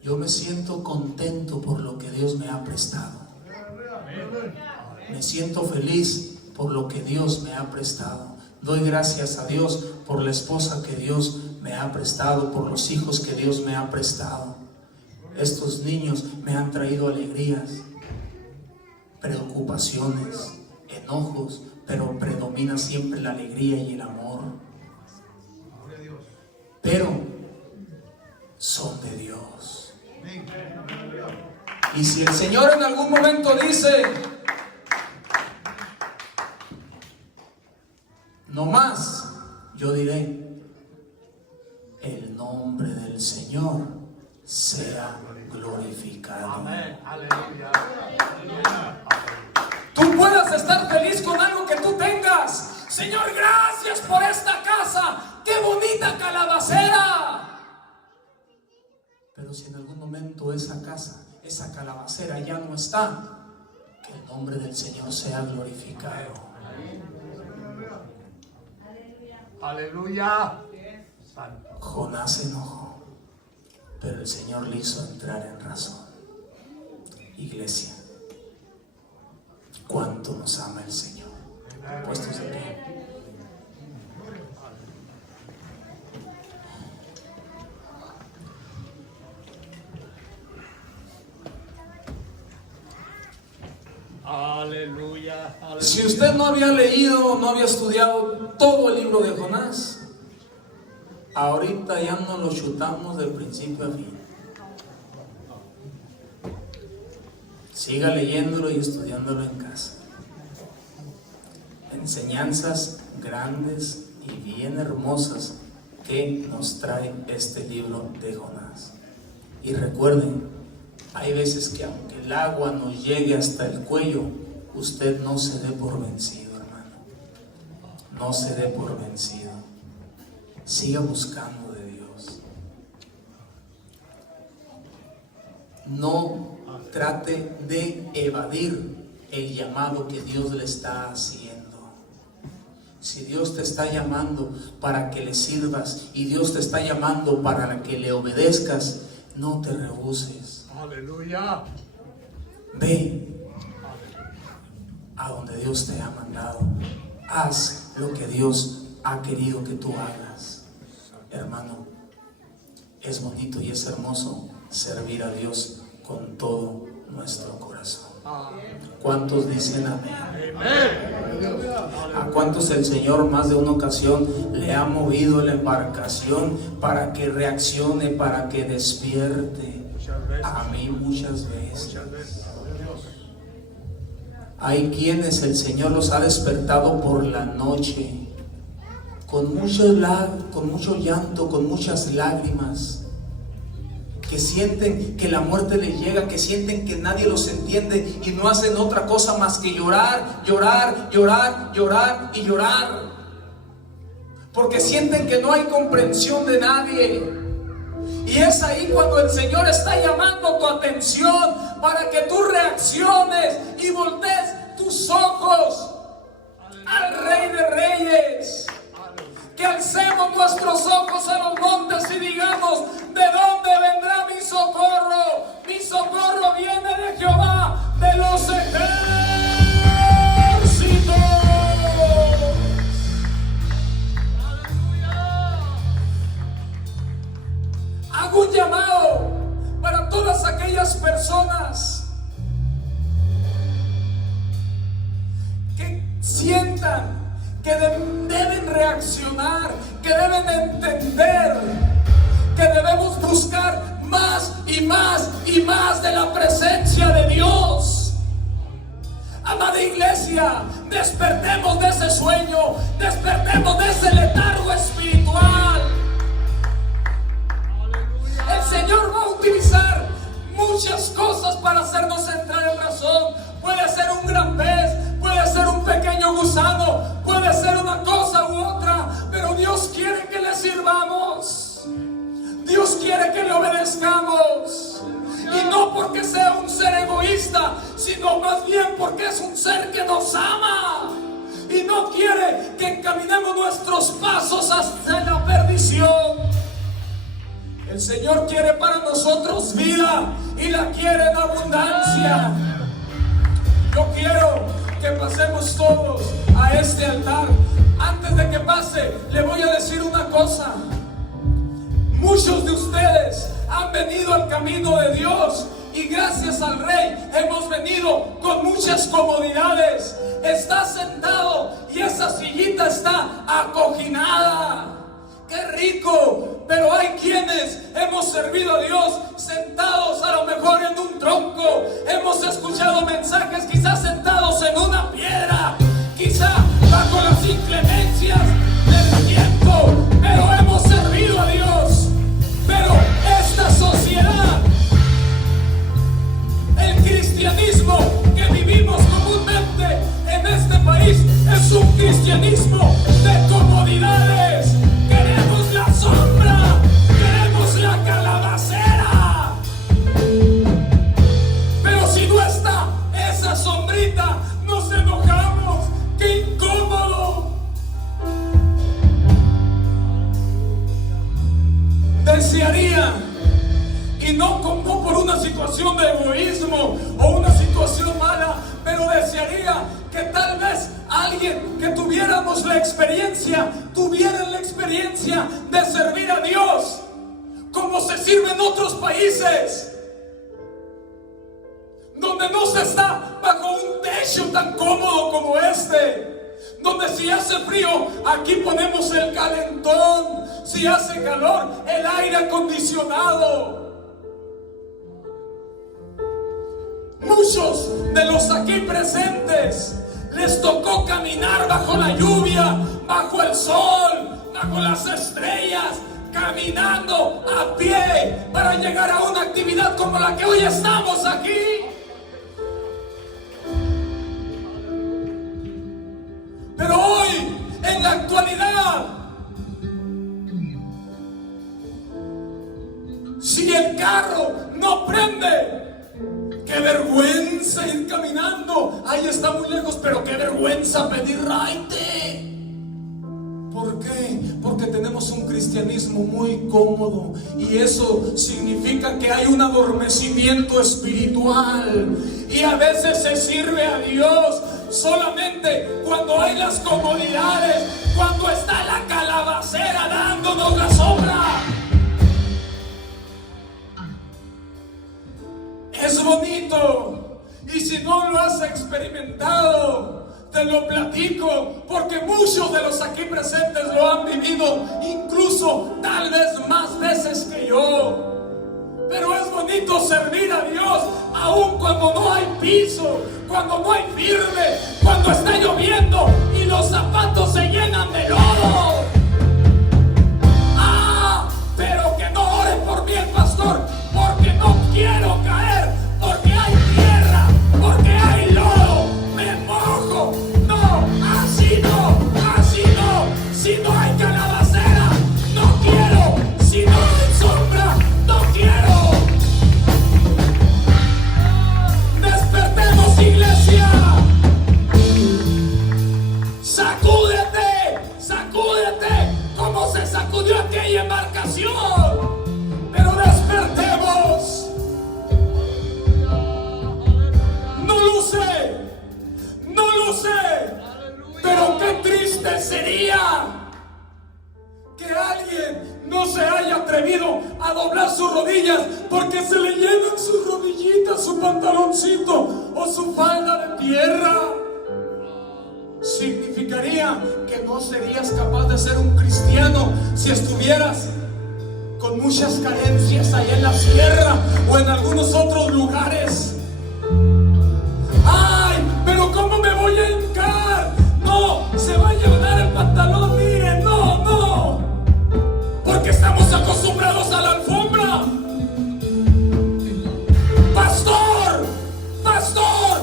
Yo me siento contento por lo que Dios me ha prestado. Me siento feliz por lo que Dios me ha prestado. Doy gracias a Dios por la esposa que Dios me ha prestado, por los hijos que Dios me ha prestado. Estos niños me han traído alegrías, preocupaciones, enojos, pero predomina siempre la alegría y el amor. Pero son de Dios. Y si el Señor en algún momento dice: no más, yo diré: el nombre del Señor sea glorificado. Amén. Aleluya. Tú puedas estar feliz con algo que tú tengas. Señor, gracias por esta casa. ¡Qué bonita calabacera! Pero si en algún momento esa casa, esa calabacera ya no está, que el nombre del Señor sea glorificado. Aleluya. Santo. Jonás se enojó, pero el Señor le hizo entrar en razón. Iglesia, cuánto nos ama el Señor. Puestos de pie. Aleluya. Aleluya. Si usted no había leído, no había estudiado todo el libro de Jonás, Ahorita ya no lo chutamos de principio a fin. Siga leyéndolo y estudiándolo en casa. Enseñanzas grandes y bien hermosas que nos trae este libro de Jonás. Y recuerden, hay veces que aunque el agua nos llegue hasta el cuello, usted no se dé por vencido, hermano. No se dé por vencido. Siga buscando de Dios. No trate de evadir el llamado que Dios le está haciendo. Si Dios te está llamando para que le sirvas y Dios te está llamando para que le obedezcas, no te rehuses. Aleluya. Ve a donde Dios te ha mandado. Haz lo que Dios ha querido que tú hagas. Hermano, es bonito y es hermoso servir a Dios con todo nuestro corazón. ¿Cuántos dicen amén? ¿A cuántos el Señor más de una ocasión le ha movido la embarcación para que reaccione, para que despierte? A mí muchas veces. Hay quienes el Señor los ha despertado por la noche con mucho llanto, con muchas lágrimas, que sienten que la muerte les llega, que sienten que nadie los entiende y no hacen otra cosa más que llorar, llorar, llorar, llorar y llorar, porque sienten que no hay comprensión de nadie. Y es ahí cuando el Señor está llamando tu atención para que tú reacciones y voltees tus ojos al Rey de Reyes. Que alcemos nuestros ojos a los montes y digamos: ¿de dónde vendrá mi socorro? Mi socorro viene de Jehová, de los ejércitos. Hago un llamado para todas aquellas personas que sientan que deben reaccionar, que deben entender, que debemos buscar más y más y más de la presencia de Dios. Amada iglesia, despertemos de ese sueño, despertemos de ese letargo espiritual. El Señor va a utilizar muchas cosas para hacernos entrar en razón. Puede ser un gran pez, puede ser un pequeño gusano, puede ser una cosa u otra, pero Dios quiere que le sirvamos. Dios quiere que le obedezcamos. Y no porque sea un ser egoísta, sino más bien porque es un ser que nos ama y no quiere que encaminemos nuestros pasos hacia la perdición. El Señor quiere para nosotros vida y la quiere en abundancia. Yo quiero que pasemos todos a este altar. Antes de que pase, le voy a decir una cosa. Muchos de ustedes han venido al camino de Dios y gracias al Rey hemos venido con muchas comodidades. Está sentado y esa sillita está acoginada. ¡Qué rico! Pero hay quienes hemos servido a Dios sentados a lo mejor en un tronco. Hemos escuchado mensajes quizás sentados en una piedra, quizá bajo las inclemencias del tiempo, pero hemos servido a Dios. Pero esta sociedad, el cristianismo que vivimos comúnmente en este país, es un cristianismo de comodidades. Queremos la sombra, queremos la calabacera. Pero si no está esa sombrita, nos enojamos. ¡Qué incómodo! Desearía, y no como por una situación de egoísmo o una situación mala, pero desearía que tal vez alguien que tuvieran la experiencia de servir a Dios como se sirve en otros países, donde no se está bajo un techo tan cómodo como este, donde si hace frío, aquí ponemos el calentón, si hace calor, el aire acondicionado. Muchos de los aquí presentes les tocó caminar bajo la lluvia, bajo el sol, bajo las estrellas, caminando a pie para llegar a una actividad como la que hoy estamos aquí. Pero hoy, en la actualidad, si el carro no prende, qué vergüenza ir caminando. Ahí está muy lejos, pero qué vergüenza pedir raite. ¿Por qué? Porque tenemos un cristianismo muy cómodo y eso significa que hay un adormecimiento espiritual y a veces se sirve a Dios solamente cuando hay las comodidades, cuando está la calabacera dándonos la sombra. Es bonito, y si no lo has experimentado, te lo platico, porque muchos de los aquí presentes lo han vivido, incluso tal vez más veces que yo. Pero es bonito servir a Dios, aun cuando no hay piso, cuando no hay firme, cuando está lloviendo y los zapatos se llenan de lodo. Pero que no ore por mí el pastor, porque no quiero caer, porque hay tierra, porque hay lodo, me mojo. No, así no, así no. Si no hay calabacera, no quiero. Si no hay sombra, no quiero. Despertemos, iglesia. Sacúdete, sacúdete, como se sacudió aquella embarcación. Pero despertemos. No lo sé, no lo sé, pero qué triste sería que alguien no se haya atrevido a doblar sus rodillas porque se le llenan sus rodillitas, su pantaloncito o su falda de tierra. Significaría que no serías capaz de ser un cristiano si estuvieras con muchas carencias ahí en la sierra o en algunos otros lugares. ¡Ay! Pero ¿cómo me voy a hincar? No, se va a llenar el pantalón, miren, no, no. Porque estamos acostumbrados a la alfombra. Pastor, pastor,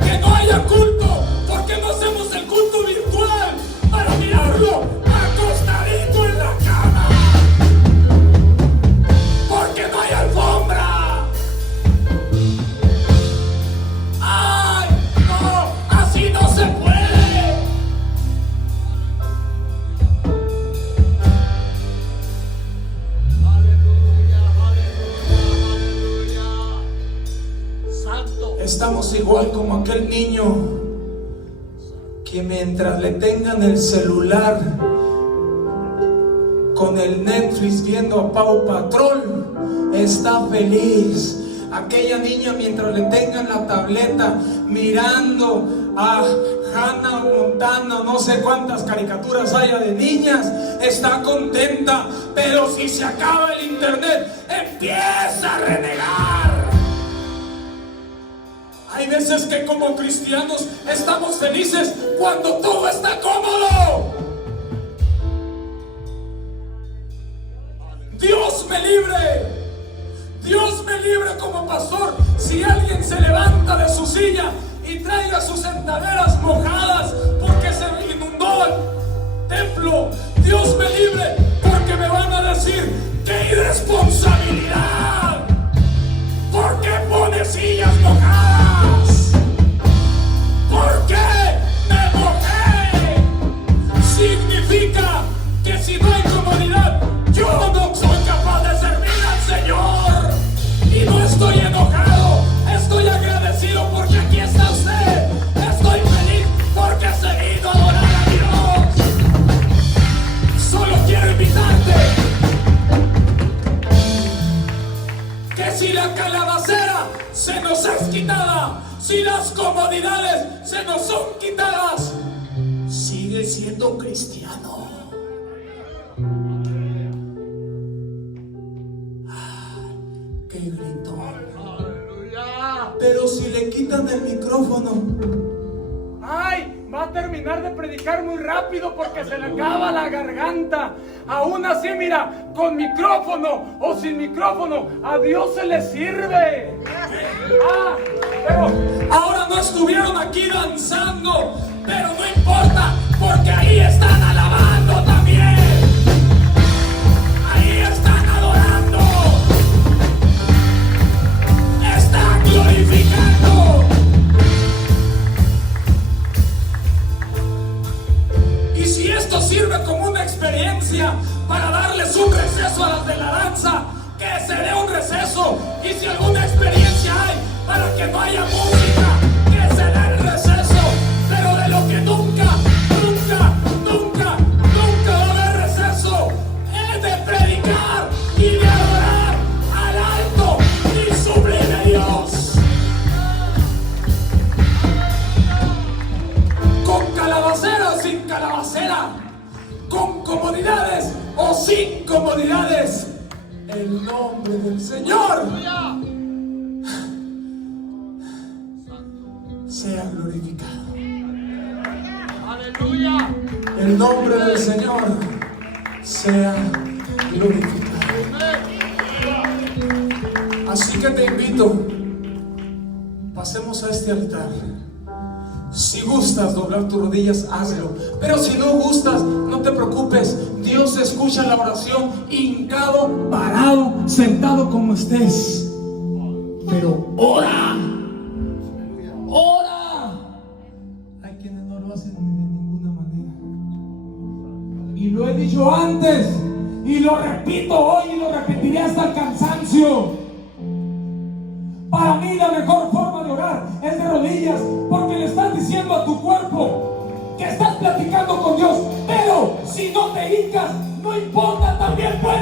que no haya culto. ¿Por qué no hacemos el culto virtual para mirarlo acostadito en la cama? Porque no hay alfombra. ¡Ay, no! Así no se puede. Aleluya, aleluya, aleluya. Santo. Estamos igual como aquel niño que mientras le tengan el celular con el Netflix viendo a Paw Patrol, está feliz. Aquella niña mientras le tengan la tableta mirando a Hannah Montana, no sé cuántas caricaturas haya de niñas, está contenta. Pero si se acaba el internet, empieza a renegar. Hay veces que como cristianos estamos felices cuando todo está cómodo. Dios me libre. Dios me libre como pastor si alguien se levanta de su silla y traiga sus sentaderas mojadas porque se inundó el templo. Dios me libre porque me van a decir: ¡qué irresponsabilidad! ¿Por qué pone sillas mojadas? ¿Por qué me mojé? Significa que si no hay comodidad, yo no soy capaz de servir al Señor. Y no estoy enojado, estoy agradecido porque aquí está usted. Estoy feliz porque se vino a adorar a Dios. Solo quiero invitarte que si la calabacera se nos es quitada, si las comodidades se nos son quitadas, si sigue siendo cristiano. ¡Qué gritón! Aleluya. Pero si le quitan el micrófono, ¡Ay! Va a terminar de predicar muy rápido porque se le acaba la garganta. Aún así, mira, con micrófono o sin micrófono, a Dios se le sirve. Pero ahora no estuvieron aquí danzando, pero no importa, porque ahí están alabando también. Ahí están adorando. Están glorificando. Y si esto sirve como una experiencia para darles un receso a las de la danza, que se dé un receso. Y si alguna experiencia hay para que no haya música, que se dé el receso. Pero de lo que nunca va a haber receso es de predicar y de adorar al alto y sublime Dios. Con calabacera o sin calabacera, con comodidades o sin comodidades, el nombre del Señor sea glorificado. Aleluya. El nombre del Señor sea glorificado. Así que te invito, pasemos a este altar. Si gustas doblar tus rodillas, hazlo. Pero si no gustas, no te preocupes. Dios escucha la oración hincado, parado, sentado como estés. Pero ora. Ora. Hay quienes no lo hacen de ninguna manera. Y lo he dicho antes, y lo repito hoy, y lo repetiré hasta el cansancio. Para mí la mejor forma de orar es de rodillas, porque le estás diciendo a tu cuerpo que estás platicando con Dios. Pero si no te hincas, no importa, también puedes